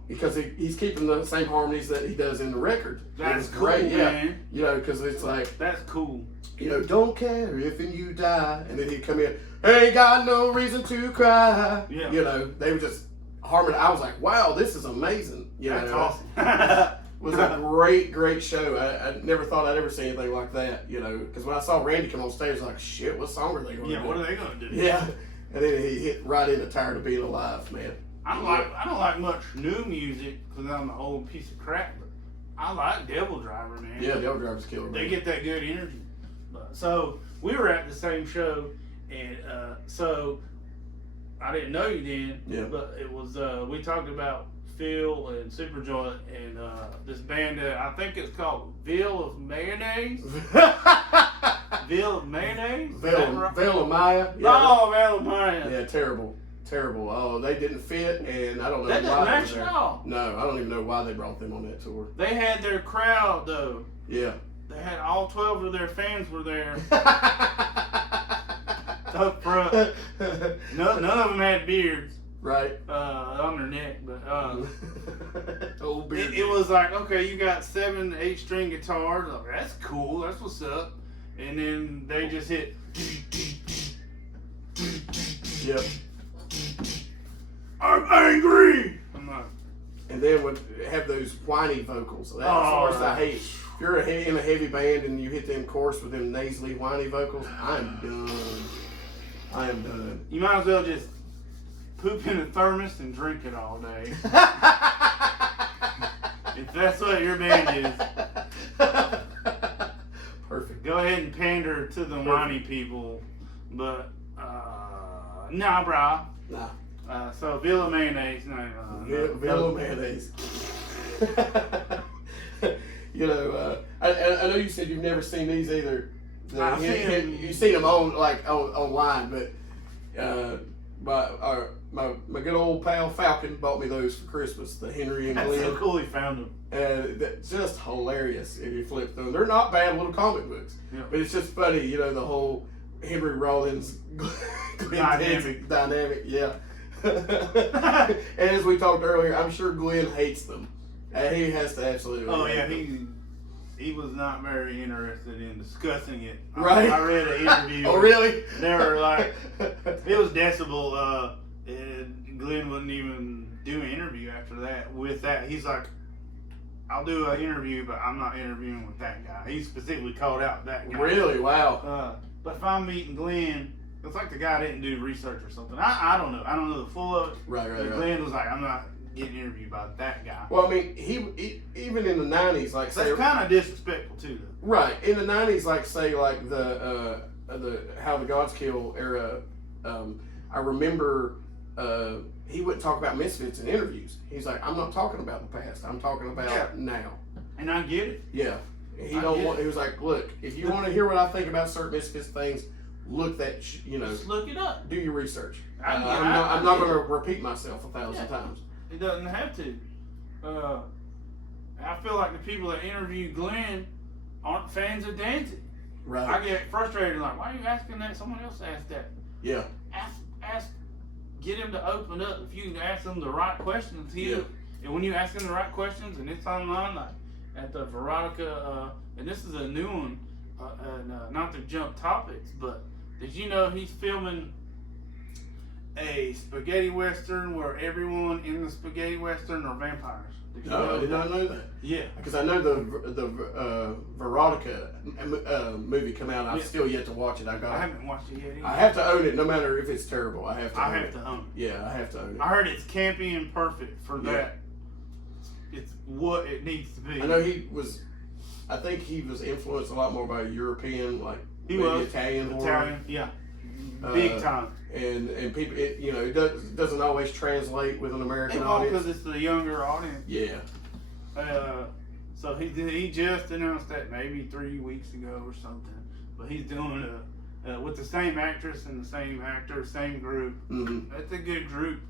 Because he's keeping the same harmonies that he does in the record. That's cool, great, man. Because it's like, that's cool. Don't care if you die, and then he'd come in. Ain't got no reason to cry. Yeah. They were just Harmon, I was like, wow, this is amazing. You That's know, awesome. it was a great show. I never thought I'd ever see anything like that, you know, because when I saw Randy come on stage, I was like, shit, what song are they going to do? Yeah, what are they going to do? Yeah, and then he hit right into Tired of Being Alive, man. I don't like much new music because I'm an old piece of crap, but I like Devil Driver, man. Yeah, Devil Driver's killer, man. They get that good energy. So we were at the same show, and so I didn't know you then, Yeah. but it was, we talked about Phil and Superjoy and this band that I think it's called Veil of Mayonnaise. Veil of Mayonnaise? Veil of Maya. Yeah. Oh, Veil of Maya. Yeah, terrible. Oh, they didn't fit, and I don't know That why. doesn't they match were there. at all. No, I don't even know why they brought them on that tour. They had their crowd, though. Yeah. They had all 12 of their fans were there. Up front. None of them had beards. Right. On their neck, but Old beard. it was like, okay, you got 7 8-string guitars. Like, that's cool. That's what's up. And then they just hit. Yep. I'm angry. I'm like, And then would have those whiny vocals. That's the worst I hate. If you're in a heavy band and you hit them chorus with them nasally whiny vocals, I'm done. you might as well just poop in a thermos and drink it all day. If that's what your band is. Perfect. Go ahead and pander to the whiny people. But, nah, brah. Nah. So, Veil of Mayonnaise. Veil of Mayonnaise. You know, I know you said you've never seen these either. You've seen them online, but my good old pal Falcon bought me those for Christmas. The Henry and That's Glenn. so cool he found them. That's just hilarious if you flip through them. They're not bad little comic books, Yeah. but it's just funny, you know, the whole Henry Rollins dynamic, yeah. And as we talked earlier, I'm sure Glenn hates them. He has to absolutely. Oh hate yeah, them. he was not very interested in discussing it. Right. I read an interview. Oh really? They were like, it was Decibel, and Glenn wouldn't even do an interview after that. With that, he's like, I'll do an interview, but I'm not interviewing with that guy. He specifically called out that guy. Really? Wow. But if I'm meeting Glenn, it's like the guy didn't do research or something. I don't know. I don't know the full of it. Right. But Glenn was like, I'm not getting interviewed by that guy. Well, I mean, he even in the '90s, like That's kind of disrespectful too, though. Right in the '90s, like say like the How the Gods Kill era. I remember he wouldn't talk about Misfits in interviews. He's like, I'm not talking about the past. I'm talking about now. And I get it. Yeah. He was like, look, if you want to hear what I think about certain Misfits things, look that Just look it up. do your research. I'm not going to repeat myself 1,000 times. It doesn't have to. I feel like the people that interview Glenn aren't fans of Danzig. Right. I get frustrated, like, why are you asking that? Someone else asked that. Yeah. Get him to open up. If you can ask him the right questions, and when you ask him the right questions, and it's online, like at the Veronica, and this is a new one, and not to jump topics, but did you know he's filming a spaghetti western where everyone in the spaghetti western are vampires? No, I did not know that. Yeah. Because I know the Veronica movie come out. I've still yet to watch it. I haven't watched it yet either. I have to own it, no matter if it's terrible. I have to own it. Yeah, I have to own it. I heard it's campy and perfect for that. It's what it needs to be. I know I think he was influenced a lot more by European, like Italian horror. Yeah. Big time. And people, it doesn't always translate with an American audience. Because it's the younger audience. Yeah. So he just announced that maybe 3 weeks ago or something. But he's doing with the same actress and the same actor, same group. Mm-hmm. That's a good group.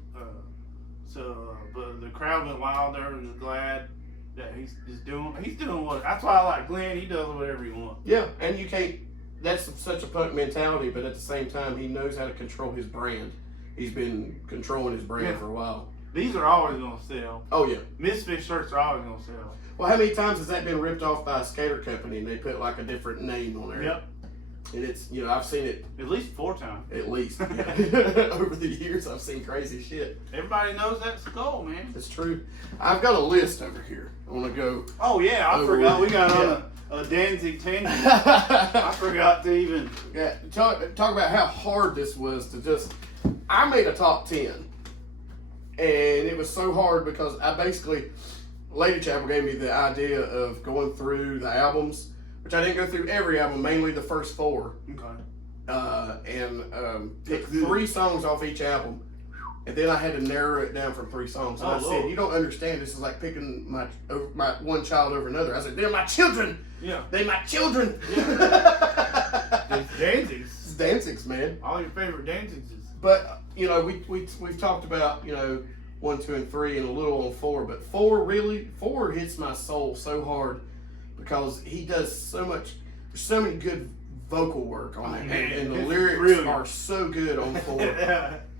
But the crowd went wild. They were just glad that he's doing what. That's why I like Glenn. He does whatever he wants. Yeah, and you can't. That's such a punk mentality, but at the same time, he knows how to control his brand. He's been controlling his brand for a while. These are always going to sell. Oh, yeah. Misfit shirts are always going to sell. Well, how many times has that been ripped off by a skater company and they put like a different name on there? Yep. And it's, you know, I've seen it at least 4 times. at least. Yeah. Over the years, I've seen crazy shit. Everybody knows that skull, man. It's true. I've got a list over here. I want to go. Oh, yeah, I forgot. We got on a Danzig tangent. I forgot to even. Yeah, talk about how hard this was to just. I made a top 10. And it was so hard because I basically. Lady Chapel gave me the idea of going through the albums, which I didn't go through every album, mainly the first 4. Okay. And pick 3 songs off each album. And then I had to narrow it down from 3 songs. And I said, you don't understand. This is like picking my one child over another. I said, they're my children. Yeah. They're my children. Yeah. It's Danzig's. It's Danzig's, man. All your favorite Danzig's. But, you know, we've talked about, you know, 1, 2, and 3 and a little on 4. But 4 hits my soul so hard because he does so many good vocal work on it. And the lyrics are so good on 4.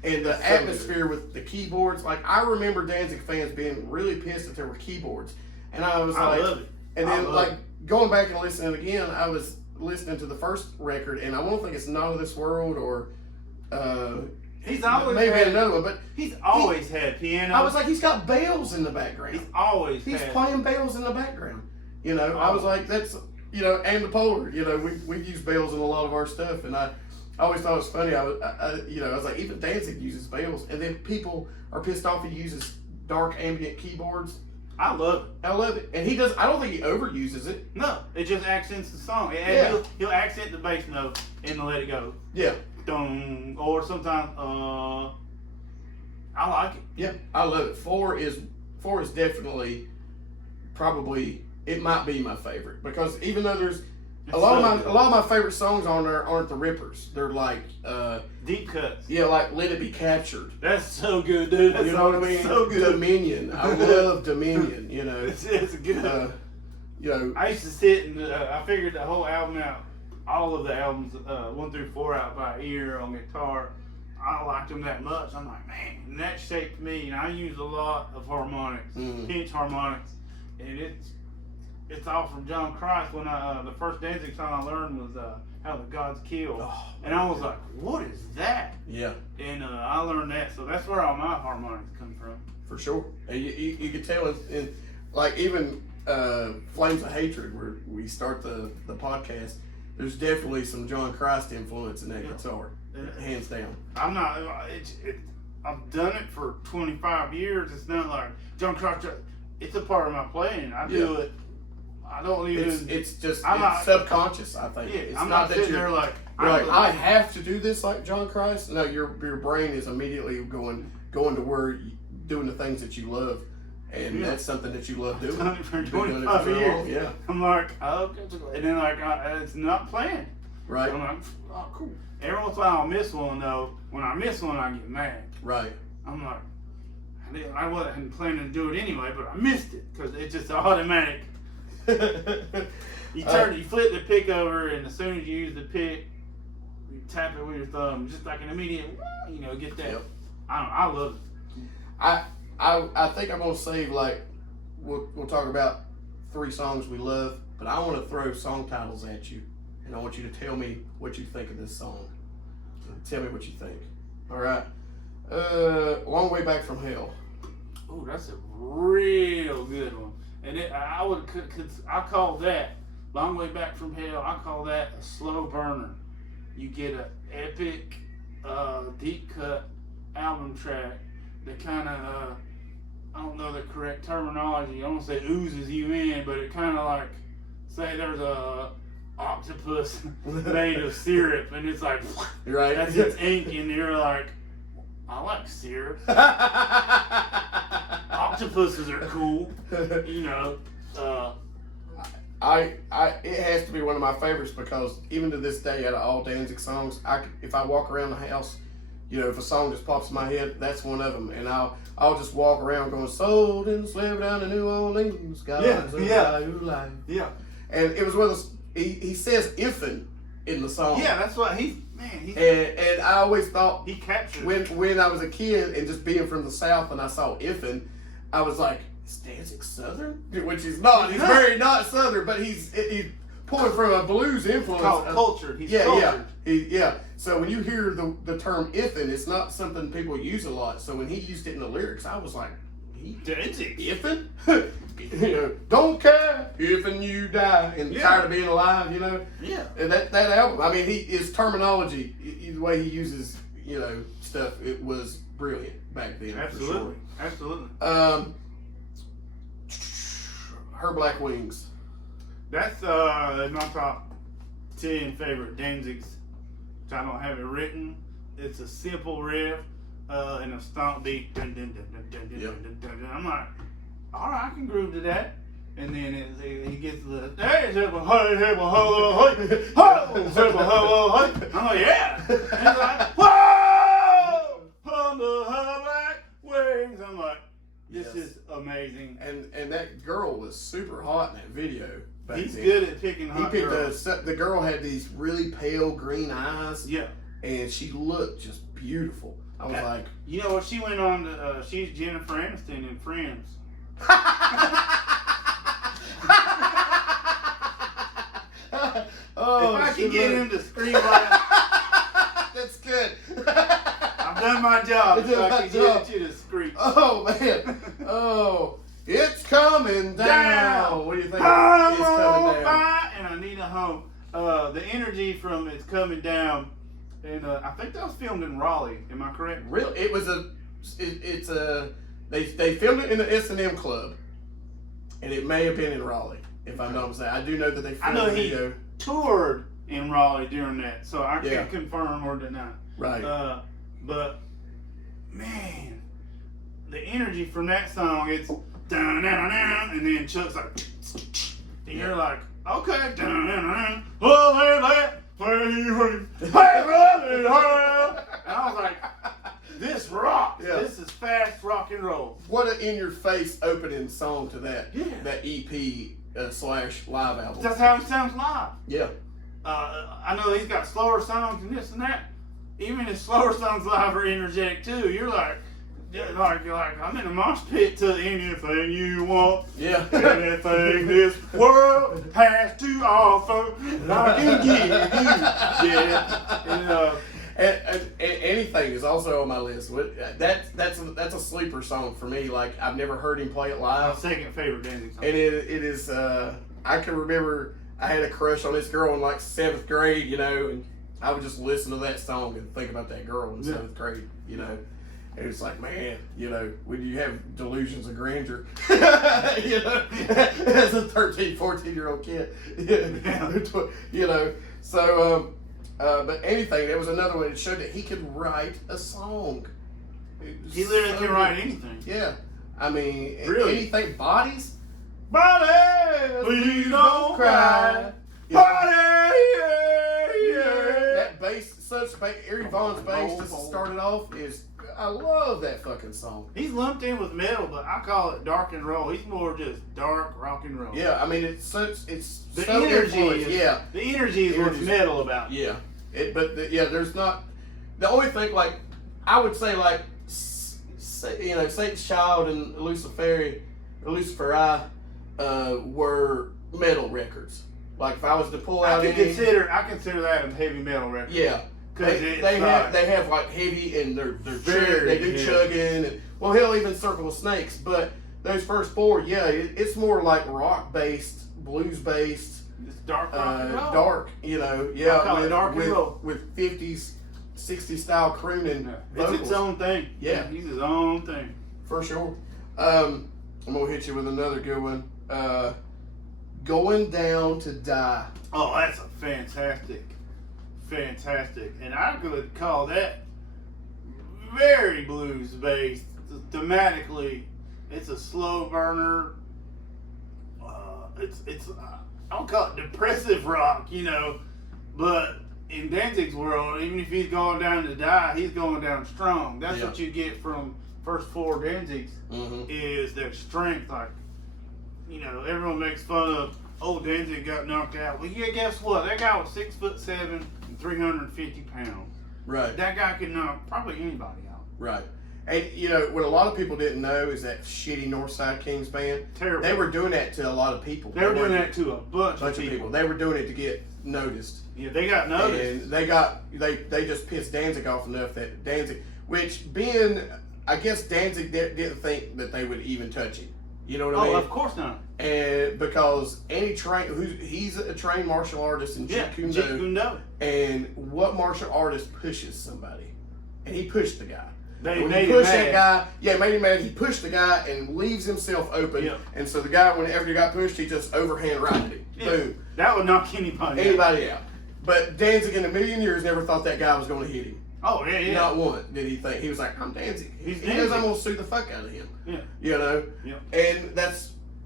And the atmosphere with the keyboards, like I remember Danzig fans being really pissed that there were keyboards, and I was like, love it. And then like going back and listening again, I was listening to the first record, and I won't think it's Not of This World or he's always maybe had, another one, but he's always had piano. I was like, he's got bells in the background. He's playing bells in the background. You know, I was like, that's and the Polar. You know, we've used bells in a lot of our stuff, and I always thought it was funny. I was like, even Danzig uses bells, and then people are pissed off he uses dark ambient keyboards. I love it. And he does. I don't think he overuses it. No, it just accents the song. He'll accent the bass note and Let It Go. Yeah. Dum, or sometimes I like it. Yeah, I love it. 4 is definitely probably it might be my favorite because even though there's a lot of my favorite songs on there aren't the rippers. They're like deep cuts. Yeah, like Let It Be Captured. That's so good, dude. You know what I mean? So good. Dominion. I love Dominion. You know, it's good. You know, I used to sit and I figured the whole album out, all of the albums 1 through 4 out by ear on guitar. I liked them that much. I'm like, man, and that shaped me. And I use a lot of harmonics, pinch harmonics, and it's all from John Christ. When the first Danzig song I learned was How the Gods Kill, and I was like, what is that? Yeah. And I learned that, so that's where all my harmonics come from. For sure. And you could tell in like even Flames of Hatred, where we start the podcast, there's definitely some John Christ influence in that guitar, hands down. I'm not. I've done it for 25 years. It's not like John Christ. It's a part of my playing. I do it. I don't even. It's just subconscious. I think. Yeah, it's I'm not sitting there like. I have to do this like John Christ. No, your brain is immediately going to where doing the things that you love. And that's something that you love doing. I've done it for 25 years. Yeah. I'm like, okay. And then like, it's not planned. Right. I'm like, oh, cool. Every once in a while I'll miss one though. When I miss one, I get mad. Right. I'm like, I wasn't planning to do it anyway, but I missed it because it's just automatic. You flip the pick over, and as soon as you use the pick, you tap it with your thumb, just like an immediate, get that. Yep. I love it. I think I'm gonna save like we'll talk about 3 songs we love, but I want to throw song titles at you, and I want you to tell me what you think of this song. Tell me what you think. All right. Long Way Back from Hell. Oh, that's a real good one. And I call that Long Way Back from Hell. I call that a slow burner. You get an epic, deep cut album track that kind of, I don't know the correct terminology. I don't say oozes you in, but it kind of like, say there's a octopus made of syrup, and it's like, right. That's its ink, and you're like, I like syrup. Octopuses are cool, It has to be one of my favorites because even to this day, out of all Danzig songs, if I walk around the house, if a song just pops in my head, that's one of them, and I'll just walk around going, "Sold and slave down to New Orleans, guys, yeah." And it was one of those. He says "infant" in the song. Yeah, that's what he's. And I always thought he captured when I was a kid and just being from the South and I saw "infant," I was like, is Danzig Southern? Which he's not. He's very not Southern, but he pulling from a blues influence. It's called cultured. He's yeah, cultured. yeah. So when you hear the term "iffin," it's not something people use a lot. So when he used it in the lyrics, I was like, Danzig. "Iffin." Don't care if you die and tired of being alive, Yeah. And that album, I mean, his terminology, the way he uses, stuff, it was brilliant back then. Absolutely. For sure. Absolutely. Her Black Wings. That's my top 10 favorite Danzigs. I don't have it written. It's a simple riff and a stomp beat. Dun, dun, dun, dun, dun, dun, dun, dun, dun. I'm like, all right, I can groove to that. And then he gets the hey, I'm like, yeah. And he's like, whoa, under her black wings. I'm like, this is amazing. And that girl was super hot in that video. He's good at picking hot girls. The girl had these really pale green eyes. Yeah. And she looked just beautiful. I was like, you know what? She went on to, she's Jennifer Aniston in Friends. Oh, if I can get him to scream like that's good. I've done my job. If I can get you to scream. Oh man. Oh, it's coming down. What do you think? It's coming down. And I need a home. The energy from It's Coming Down, and I think that was filmed in Raleigh. Am I correct? Really? It was they filmed it in the S&M Club, and it may have been in Raleigh, if I'm not mistaken. I do know that they filmed the video. Toured in Raleigh during that, so I can't confirm or deny. Right. But man, the energy from that song, it's down, down, down, and then Chuck's like, and you're like, okay, down, down, down, and I was like, this rocks. Yeah. This is fast rock and roll. What an in-your-face opening song to that. Yeah. That EP / live album. That's how it sounds live. Yeah. I know he's got slower songs and this and that. Even his slower songs live are energetic too. You're like I'm in a mosh pit to anything you want. Yeah. Anything this world has to offer, I can give you. Yeah. And anything is also on my list. That's a sleeper song for me. Like, I've never heard him play it live. My second favorite Danzig song. And it is. I can remember I had a crush on this girl in like 7th grade, and I would just listen to that song and think about that girl in 7th grade, And it's like, man, when you have delusions of grandeur, as a 13, 14-year-old kid, So, but anything, there was another one that showed that he could write a song. He literally can write anything. Yeah. I mean, really? Anything, bodies, please don't cry. Body, That bass, Eerie Vaughn's bass just started off I love that fucking song. He's lumped in with metal, but I call it dark and roll. He's more just dark rock and roll. Yeah, I mean it's the so energy. The energy is what's metal about. Yeah, there's not the only thing like I would say like Satan's Child and Luciferi were metal records. Like if I was to pull out, I consider that a heavy metal record. Yeah. They have like heavy and they're they do chugging and hell even Circle of Snakes, but those first 4 it's more like rock based, blues based, it's dark rock and roll. Dark I call it dark and roll with 50s 60s style crooning vocals. It's its own thing. Yeah, he's his own thing for sure. I'm gonna hit you with another good one. Going Down to Die. Oh, that's a fantastic, and I could call that very blues based. Thematically, it's a slow burner. It's I don't call it depressive rock, but in Danzig's world, even if he's going down to die, he's going down strong. That's what you get from first 4 Danzigs is their strength. Like, everyone makes fun of, Danzig got knocked out. Well, yeah, guess what? That guy was 6'7" and 350 pounds. Right. That guy could knock probably anybody out. Right. And you know what a lot of people didn't know is that shitty Northside Kings band. Terrible. They were doing that to a lot of people. They were doing that to a bunch of people. They were doing it to get noticed. Yeah, they got noticed. And they just pissed Danzig off enough that Danzig, which being, I guess Danzig didn't think that they would even touch him. You know what I mean? Oh, of course not. And because he's a trained martial artist in Jeet Kune Do. And what martial artist pushes somebody? And he pushed the guy. They when made he pushed him that guy, made him mad. He pushed the guy and leaves himself open. Yep. And so the guy, whenever he got pushed, he just overhand righted him. Yeah. Boom. That would knock anybody out. But Danzig in a million years never thought that guy was going to hit him. Oh, yeah. Not one did he think. He was like, I'm Danzig. He knows I'm going to sue the fuck out of him. Yeah. You know? Yeah. And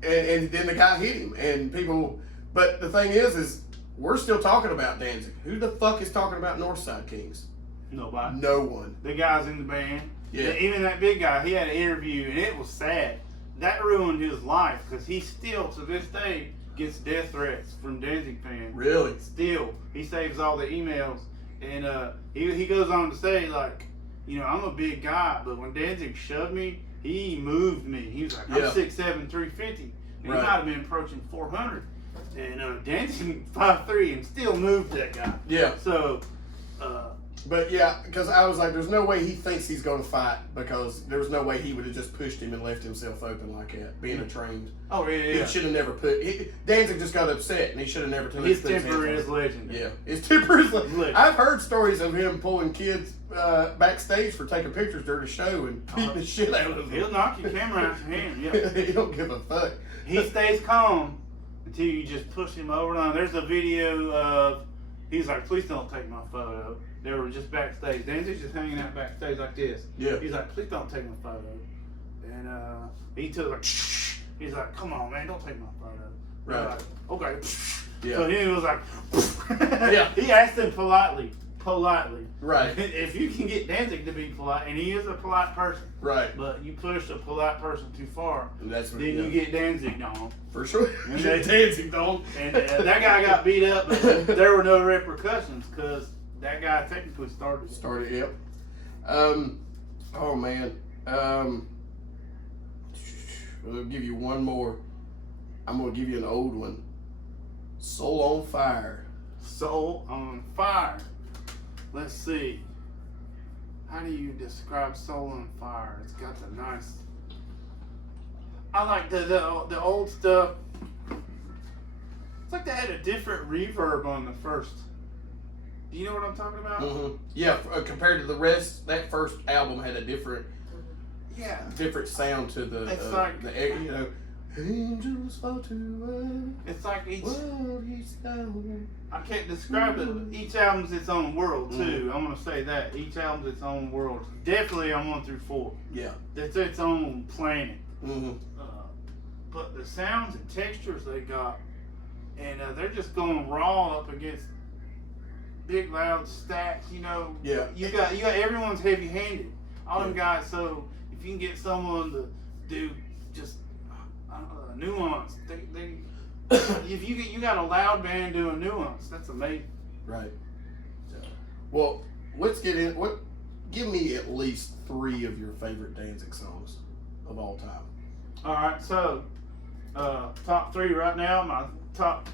and then the guy hit him. And people, but the thing is we're still talking about Danzig. Who the fuck is talking about Northside Kings? Nobody. No one. The guys in the band. Yeah. Even that big guy, he had an interview, and it was sad. That ruined his life, because he still, to this day, gets death threats from Danzig fans. Really? Still. He saves all the emails. And he goes on to say, like, you know, I'm a big guy, but when Danzig shoved me, he moved me. He was like, I'm 6'7", 350. And he might have been approaching 400. And Danzig 5'3", and still moved that guy. Yeah. So... But yeah, because I was like, there's no way he thinks he's going to fight, because there's no way he would have just pushed him and left himself open like that, being a trained. Oh, yeah. He should have never Danzig just got upset, and he should have never told his temper is legendary. Yeah, his temper is legendary. I've heard stories of him pulling kids backstage for taking pictures during the show and beating the shit out of them. He'll knock your camera out your hand, yeah. He don't give a fuck. He stays calm until you just push him over. Now, there's a video of, he's like, please don't take my photo. They were just backstage. Danzig's just hanging out backstage like this. Yeah. He's like, please don't take my photo. And he took like, he's like, come on, man, don't take my photo. Right. Like, okay. Yeah. So he was like, yeah. He asked him politely. Right. If you can get Danzig to be polite, and he is a polite person. Right. But you push a polite person too far, that's what, then you get Danzig on. For sure. And Danzig on. And that guy got beat up, but there were no repercussions, because that guy technically started. Yep. Oh man. I'll give you one more. I'm gonna give you an old one. Soul on Fire. Soul on Fire. Let's see. How do you describe Soul on Fire? It's got the nice. I like the old stuff. It's like they had a different reverb on the first. Do you know what I'm talking about? Mm-hmm. Yeah, compared to the rest, that first album had a different sound to the. It's like you know, angels fall to earth. It's like each. World is down. I can't describe it. Each album's its own world too. I want to say that each album's its own world. Definitely on 1 through 4. Yeah, it's its own planet. Mm-hmm. But the sounds and textures they got, and they're just going raw up against big loud stacks. You know. Yeah. You got everyone's heavy handed. All them guys. So if you can get someone to do just nuance, they if you got a loud band doing nuance, that's amazing. Right. Well, let's get in. Give me at least 3 of your favorite Danzig songs of all time. All right, so top 3 right now. My top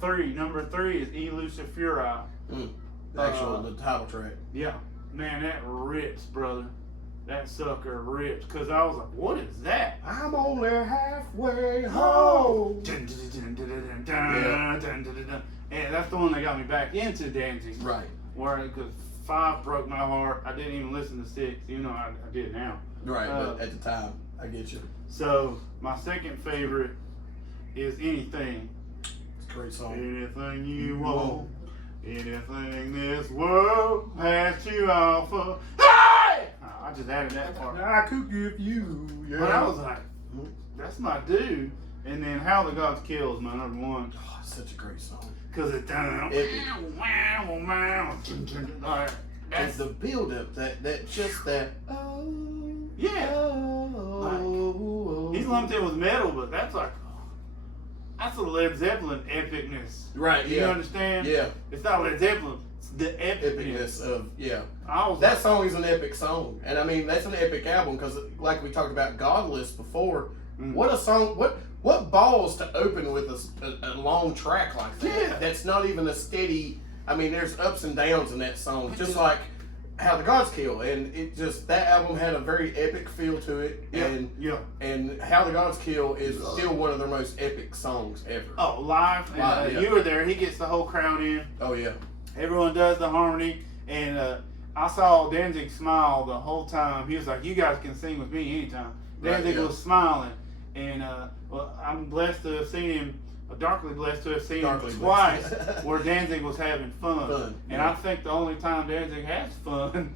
3, number 3 is Elusive Fury. The title track. Yeah, man, that rips, brother. That sucker rips. Cause I was like, what is that? I'm only halfway home. And that's the one that got me back into Danzig. Right. Where, because 5 broke my heart. I didn't even listen to 6, even though I did now. Right, but at the time, I get you. So, my second favorite is Anything. It's a great song. Anything you want, anything this world has to offer. Hey! I just added that part. I could give you. Yeah. But I was like, that's my dude. And then How the Gods Kill is my number 1. Oh, it's such a great song. Because it's down. That's the build up, that just that. Oh. Yeah. Oh. He's lumped in with metal, but that's like, that's a Led Zeppelin epicness. Right, You understand? Yeah. It's not Led Zeppelin. It's the epicness. epicness of I was that song is an epic song, and I mean that's an epic album because, like we talked about Godless before, what a song! What balls to open with a long track like that? Yeah. That's not even a steady. I mean, there's ups and downs in that song, just like How the Gods Kill, and it just that album had a very epic feel to it, and How the Gods Kill is still one of their most epic songs ever. Oh, live, and you were there. He gets the whole crowd in. Oh yeah, everyone does the harmony, and I saw Danzig smile the whole time. He was like, "You guys can sing with me anytime." Danzig was smiling, and well, I'm blessed to have seen him. Darkly blessed to have seen him twice where Danzig was having fun. And I think the only time Danzig has fun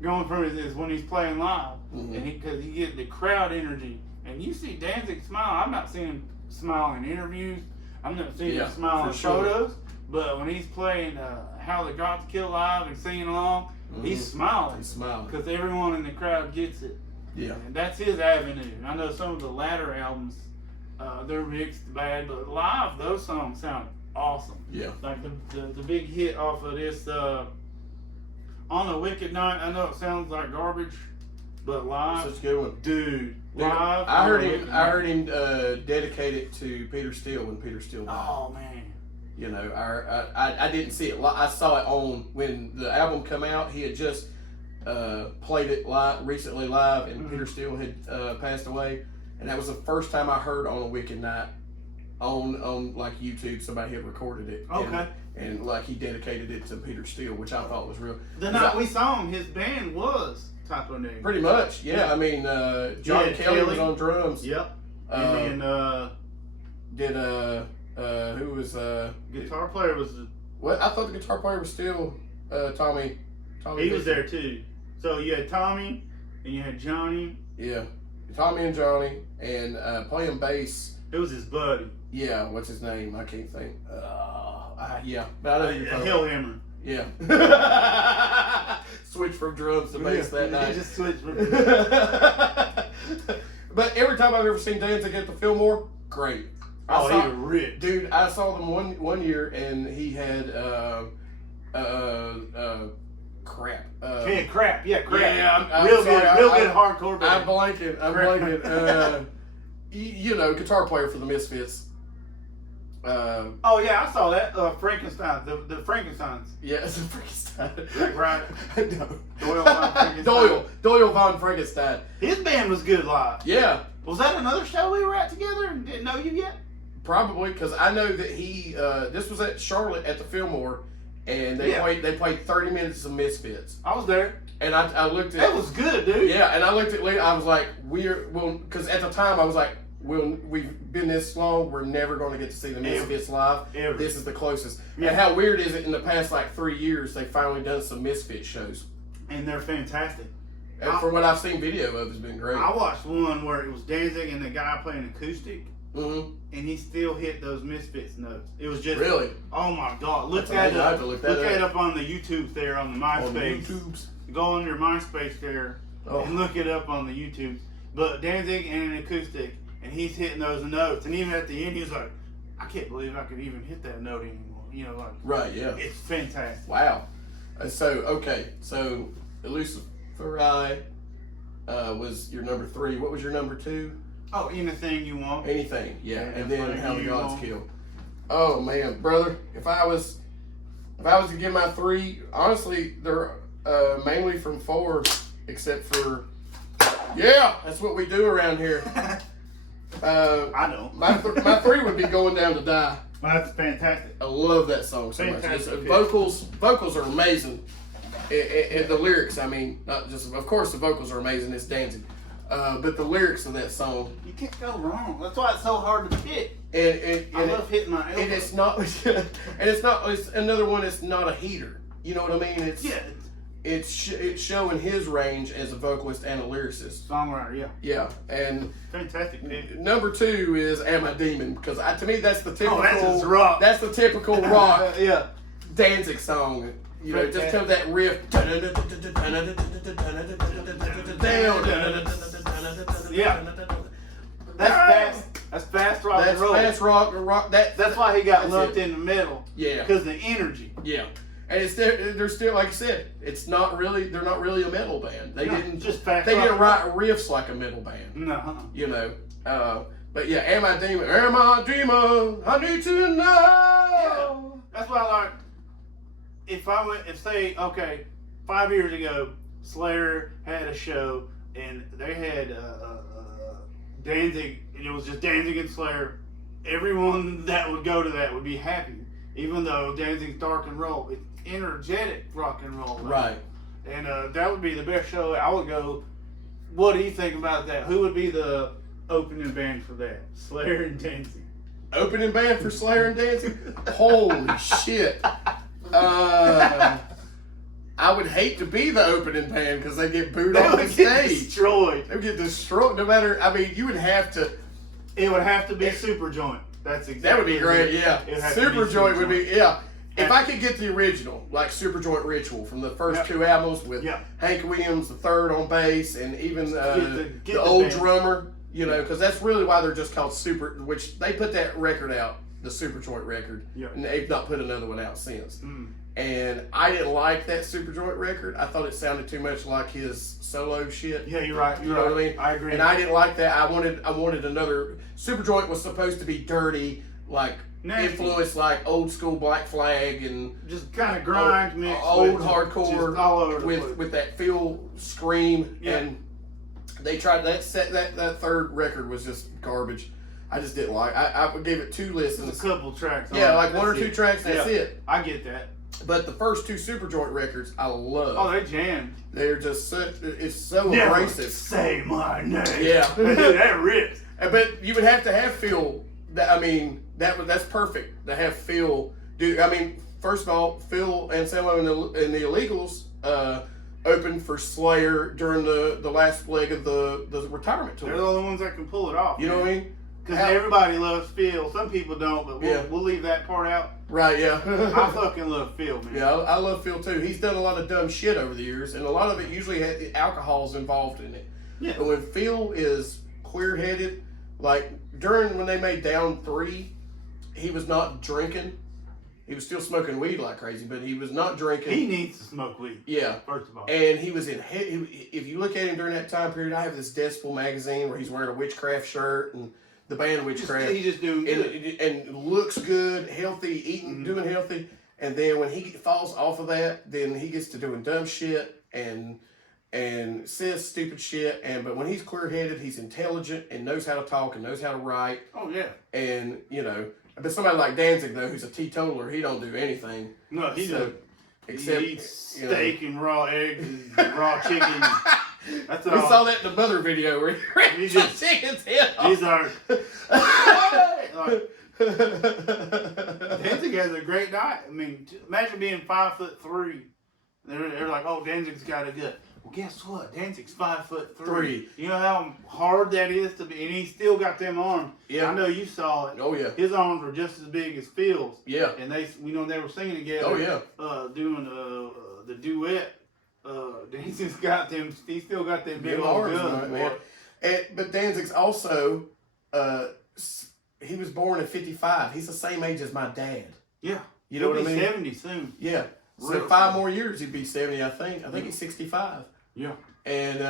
going from it is when he's playing live. And because he gets the crowd energy. And you see Danzig smile. I've not seen him smile in interviews. I've not seen him smile in photos. But when he's playing How the Gods Kill live and singing along, he's smiling. He's smiling. Because everyone in the crowd gets it. Yeah. And that's his avenue. And I know some of the latter albums, they're mixed bad, but live those songs sound awesome. Yeah. Like the big hit off of this On a Wicked Night. I know it sounds like garbage, but live, such a good one, dude. Live. I heard him dedicate it to Peter Steele when Peter Steele died. Oh man. You know, I didn't see it. I saw it on when the album come out. He had just played it recently live, and Peter Steele had passed away. And that was the first time I heard On a Wicked Night on like YouTube. Somebody had recorded it. Okay. And like he dedicated it to Peter Steele, which I thought was real. The night we saw him, his band was Typo Negative. Pretty much, yeah. I mean, John Kelly was on drums. Yep. And then who was guitar player was what? I thought the guitar player was still Tommy. He was there too. So you had Tommy and you had Johnny. Yeah. Tommy and Johnny, and playing bass. It was his buddy. Yeah, what's his name? I can't think. Yeah, but I know you're talking Hellhammer. Yeah. Switch from drums to bass that night. He just switched from But every time I've ever seen Danzig at the Fillmore, great. He was rich. Dude, I saw them one year, and he had crap. Crap. Yeah, I'm real sorry, good, real good hardcore band. I'm blanking. You know, guitar player for the Misfits. Oh yeah, I saw that. Frankenstein, the Frankensteins. Yeah, it's a Frankenstein. Right. No. Doyle von Frankenstein. Doyle von Frankenstein. His band was good live. Yeah. Was that another show we were at together and didn't know you yet? Probably, because I know that he. This was at Charlotte at the Fillmore, and they played 30 minutes of Misfits. I was there. And I looked at. That was good, dude. Yeah, and I looked at Lee. I was like, because at the time I was like, we've been this long, we're never going to get to see the Misfits live. Ever. This is the closest. Yeah. And how weird is it? In the past like 3 years, they've finally done some Misfits shows. And they're fantastic. And from what I've seen video of, it's been great. I watched one where it was Danzig and the guy playing acoustic. Mm-hmm. And he still hit those Misfits notes. It was just really. Oh my God! Look that up on the YouTube there on the MySpace. YouTubes. Go on your MySpace there and look it up on the YouTube. But Danzig and an acoustic, and he's hitting those notes. And even at the end, he was like, "I can't believe I could even hit that note anymore." You know, like right? Yeah. It's fantastic. Wow. So Luciferi was your number 3. What was your number 2? Oh, Anything You Want. Anything, yeah. And then How the Gods Kill. Oh man, brother, if I was to give my 3, honestly, they're mainly from 4, except for that's what we do around here. I know. My 3 would be Going Down to Die. That's fantastic. I love that song so much. Fantastic. Vocals are amazing. And the lyrics, I mean, not just, of course the vocals are amazing, it's Danzig. But the lyrics of that song, you can't go wrong. That's why it's so hard to hit. I love hitting my elbow. And it's not, it's another one. It's not a heater. You know what I mean? It's showing his range as a vocalist and a lyricist. Songwriter, yeah. Yeah, and fantastic pick. Number 2 is Am I Demon? Because to me that's the typical. That's rock. That's the typical rock. Yeah. Danzig song. You know, just have that riff. Yeah. That's fast. That's fast rock and roll. That's fast rock. That's why he got lumped in the middle. Yeah. Because the energy. Yeah. And they're still, like I said, they're not really a metal band. They didn't write riffs like a metal band. No. You know. But yeah, Am I a Demon? Am I a Demon? I need to know. Yeah. That's why I like. If say, okay, 5 years ago, Slayer had a show and they had Danzig, and it was just Danzig and Slayer, everyone that would go to that would be happy. Even though Danzig's dark and roll, it's energetic rock and roll. Right. And that would be the best show. I would go. What do you think about that? Who would be the opening band for that? Slayer and Danzig. Opening band for Slayer and Danzig? Holy shit. I would hate to be the opening band because they get booed off the stage. Destroyed. They would get destroyed. No matter, I mean, you would have to. It would have to be Superjoint. That's exactly. That would be great. Yeah, Superjoint would be. Yeah, if I could get the original, like Superjoint Ritual from the first two albums with Hank Williams the third on bass, and even the old band drummer. You know, because that's really why they're just called Super. Which they put that record out, the Superjoint record, and they've not put another one out since. And I didn't like that Superjoint record. I thought it sounded too much like his solo shit. Yeah, you're right. You know what I mean? I agree. And I didn't like that. I wanted another. Superjoint was supposed to be dirty, like influenced like old school Black Flag and just kind of grind mixed old with hardcore all over with that feel scream. And they tried that third record was just garbage. I just didn't like. I gave it 2 listens. A couple tracks. Yeah, like 1 or 2 tracks. That's it. I get that. But the first 2 Superjoint records, I love. Oh, they jammed. They're just such. It's so Never abrasive. Say my name. Yeah, that rips. But you would have to have Phil. I mean, that's perfect to have Phil do. I mean, first of all, Phil Anselmo and the Illegals opened for Slayer during the last leg of the retirement tour. They're the only ones that can pull it off. You know what I mean? Because everybody loves Phil. Some people don't, but we'll leave that part out. Right, yeah. I fucking love Phil, man. Yeah, I love Phil too. He's done a lot of dumb shit over the years, and a lot of it usually had alcohol's involved in it. Yeah. But when Phil is clear-headed, like when they made Down 3, he was not drinking. He was still smoking weed like crazy, but he was not drinking. He needs to smoke weed. Yeah. First of all. And he was in. If you look at him during that time period, I have this Decibel magazine where he's wearing a Witchcraft shirt and the band Witchcraft. He's just doing good. And looks good, healthy, eating, doing healthy. And then when he falls off of that, then he gets to doing dumb shit and says stupid shit. But when he's clear-headed, he's intelligent and knows how to talk and knows how to write. Oh yeah. And but somebody like Danzig though, who's a teetotaler, he don't do anything. No, he eats steak and raw eggs and raw chicken. That's all. We saw that in the Mother video where he just chicken's head off. These are. Danzig has a great diet. I mean, imagine being 5'3". They're like, oh, Danzig's got a gut. Well, guess what? Danzig's 5'3". You know how hard that is to be, and he's still got them arms. Yeah, I know you saw it. Oh yeah, his arms were just as big as Phil's. Yeah, and they were singing together. Oh yeah, doing the duet. Danzig's got them. He still got them big arms, man. But Danzig's also, he was born in '55. He's the same age as my dad. Yeah, you know what I mean. 70 soon. Yeah. So 5 more years, he'd be 70, I think. I think he's 65. Yeah. And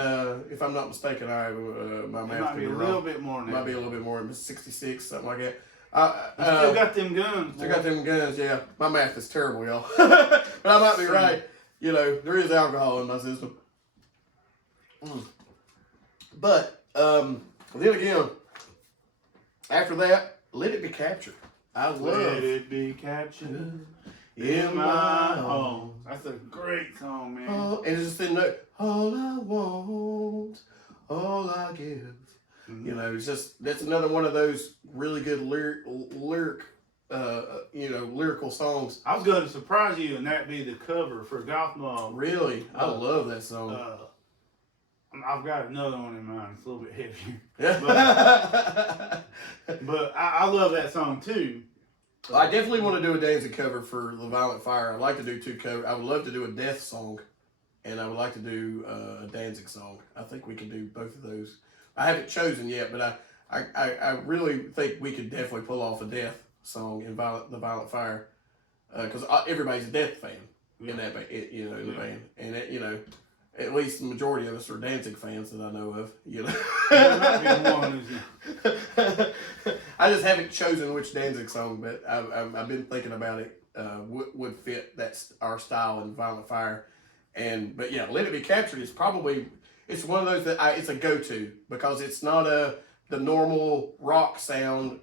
if I'm not mistaken, my math might be a little bit more than that. Might be a little bit more, 66, something like that. Still got them guns. Still got them guns, yeah. My math is terrible, y'all. But I might be right. You know, there is alcohol in my system. But, then again, after that, Let It Be Captured. Let It Be Captured. In my home. That's a great song, man. And it's just in there. All I want, all I give. Mm-hmm. You know, it's just that's another one of those really good lyrical songs. I was going to surprise you, and that be the cover for Goth Mob. Really, I love that song. I've got another one in mind. It's a little bit heavier. Yeah. But I love that song too. I definitely want to do a Danzig cover for The Violent Fire. I'd like to do 2 covers. I would love to do a Death song, and I would like to do a Danzig song. I think we can do both of those. I haven't chosen yet, but I really think we could definitely pull off a Death song in The Violent Fire, because everybody's a Death fan. in that in the band, and at least the majority of us are Danzig fans that I know of. I just haven't chosen which Danzig song, but I've been thinking about it. Would fit our style in Violent Fire, but yeah, Let It Be Captured is probably it's one of those that it's a go-to because it's not the normal rock sound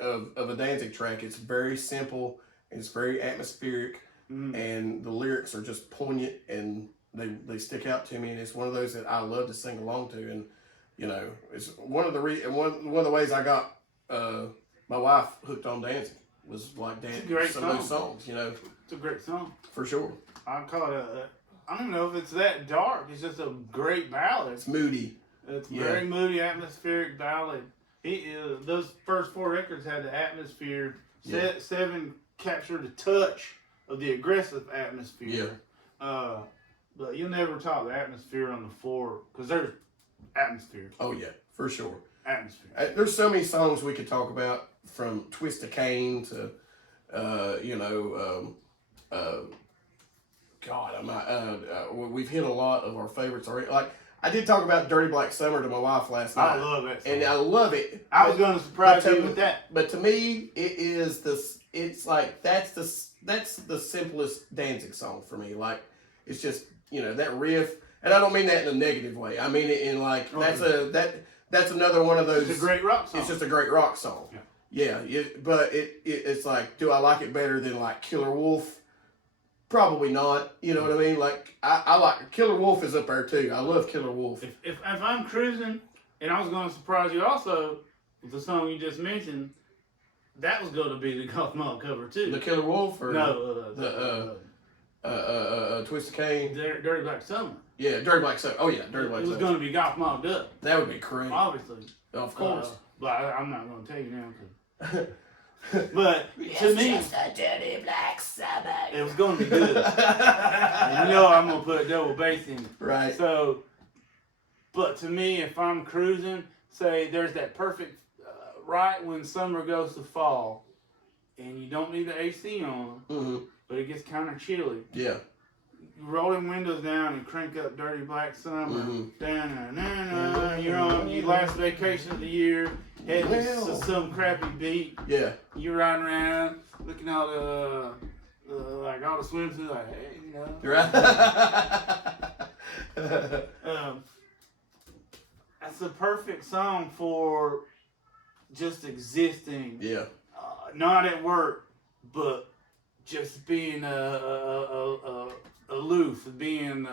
of a Danzig track. It's very simple. It's very atmospheric, and the lyrics are just poignant and they stick out to me. And it's one of those that I love to sing along to. And it's one of the one of the ways I got my wife hooked on Danzig was like some of those songs. It's a great song for sure. I call it I don't know if it's that dark. It's just a great ballad. It's moody. It's very moody, atmospheric ballad. Those first 4 records had the atmosphere. 7 captured the touch of the aggressive atmosphere. Yeah. But you'll never top the atmosphere on the 4 because there's atmosphere. Oh yeah, for sure. Atmosphere. There's so many songs we could talk about, from Twist of Cain to, we've hit a lot of our favorites already. Like, I did talk about Dirty Black Summer to my wife last night. I love that song. And I love it. I was going to surprise you with that. But to me, it's like, that's the simplest Danzig song for me. Like, it's just, that riff, and I don't mean that in a negative way. I mean it in like, that's another one of those. It's a great rock song. It's just a great rock song. Yeah. But it's like, do I like it better than like Killer Wolf? Probably not. You know what I mean? Like, I like Killer Wolf is up there too. I love Killer Wolf. If I'm cruising, and I was going to surprise you also with the song you just mentioned, that was going to be the Golf Mall cover too. The Killer Wolf or no? Twist of Cain. Dirty Black Summer. Yeah, Dirty Black Summer. Oh yeah, Dirty Black Summer. It was going to be Golf Mall up. That would be great. Obviously. Of course. But I'm not going to tell you now. But to me, just a Dirty Black Summer. It was going to be good. I'm going to put double bass in. Right. So, but to me, if I'm cruising, say there's that perfect right when summer goes to fall, and you don't need the AC on, but it gets kind of chilly. Yeah. Roll them windows down and crank up Dirty Black Summer. You're on your last vacation of the year, heading to some crappy beat. Yeah. You're riding around, looking at all the swimsuits, like, hey, Right. That's a perfect song for just existing. Yeah. Not at work, but just being aloof, being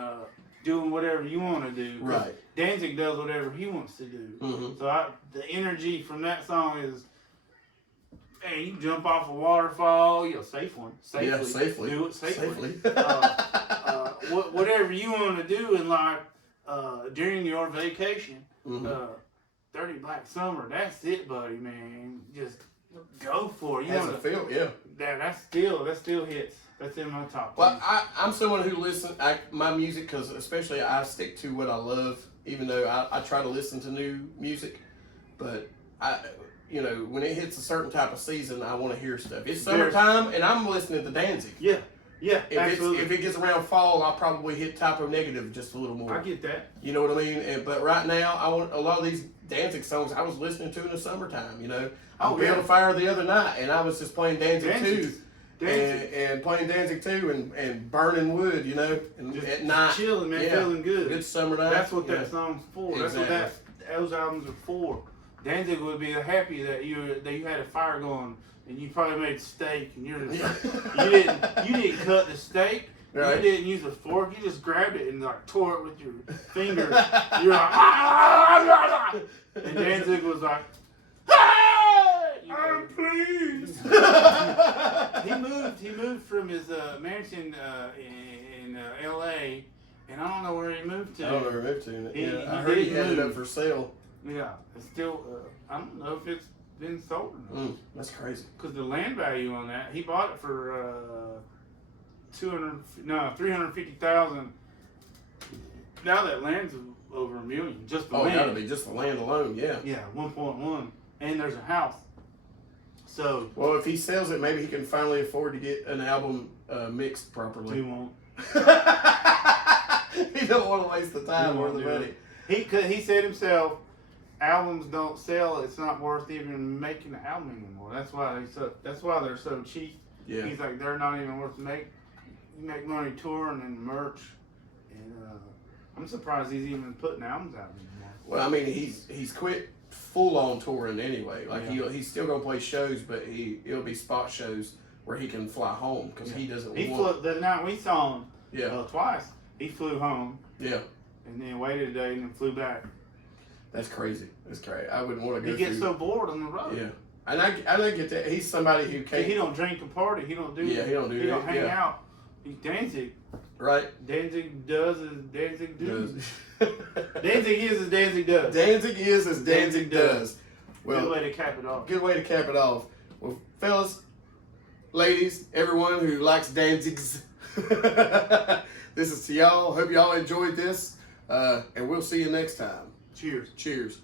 doing whatever you want to do. Right. Danzig does whatever he wants to do. So the energy from that song is, hey, you jump off a waterfall, safe one, safely. Yeah, safely. Do it safely. Whatever you want to do in life during your vacation. Dirty Black Summer, that's it, buddy, man. Just go for it. Has a feel, yeah. That still hits. That's in my top 10. Well, I'm someone who listens, my music, because especially I stick to what I love, even though I try to listen to new music. But, when it hits a certain type of season, I want to hear stuff. It's summertime, and I'm listening to Danzig. Yeah, absolutely. If it gets around fall, I'll probably hit Typo Negative just a little more. I get that. You know what I mean? But right now, I want a lot of these Danzig songs I was listening to in the summertime. I was building a fire the other night, and I was just playing Danzig 2. And playing Danzig 2 and burning wood, and at night. Chilling, man, feeling good. Good summer night. That's what that song's for. Exactly. That's what those albums are for. Danzig would be happy that you had a fire going, and you probably made steak, and you didn't cut the steak. Right. You didn't use a fork. You just grabbed it and tore it with your finger. You're like, and Danzig was like, please. He moved from his mansion in L.A. and I don't know where he moved to. I don't know where he moved to. I heard he had it up for sale. Yeah, it's still. I don't know if it's been sold or not. That's crazy. Because the land value on that, he bought it for $350,000. Now that land's over $1 million. Just the land. Oh, gotta be just the land alone. Yeah. Yeah, 1.1, and there's a house. So. Well, if he sells it, maybe he can finally afford to get an album mixed properly. He won't. He don't want to waste the time or the money. He said himself, albums don't sell. It's not worth even making an album anymore. That's why they're so cheap. Yeah. He's like, they're not even worth make money touring and merch. And I'm surprised he's even putting albums out anymore. Well, I mean, he's quit full on touring anyway. Like he's still gonna play shows, but it'll be spot shows where he can fly home because he doesn't. He flew the night we saw him. Yeah. Twice. He flew home. Yeah. And then waited a day and then flew back. That's crazy. That's crazy. I wouldn't want to go. He gets so bored on the road. Yeah. And I get that. He's somebody who can't. He don't drink and party. He don't do. Yeah, he don't do that. He don't hang out. He's Danzig. Right. Danzig does as Danzig does. Does. Danzig is as Danzig does. Danzig is as Danzig does. Well, good way to cap it off. Good way to cap it off. Well, fellas, ladies, everyone who likes Danzigs, this is to y'all. Hope y'all enjoyed this, and we'll see you next time. Cheers. Cheers.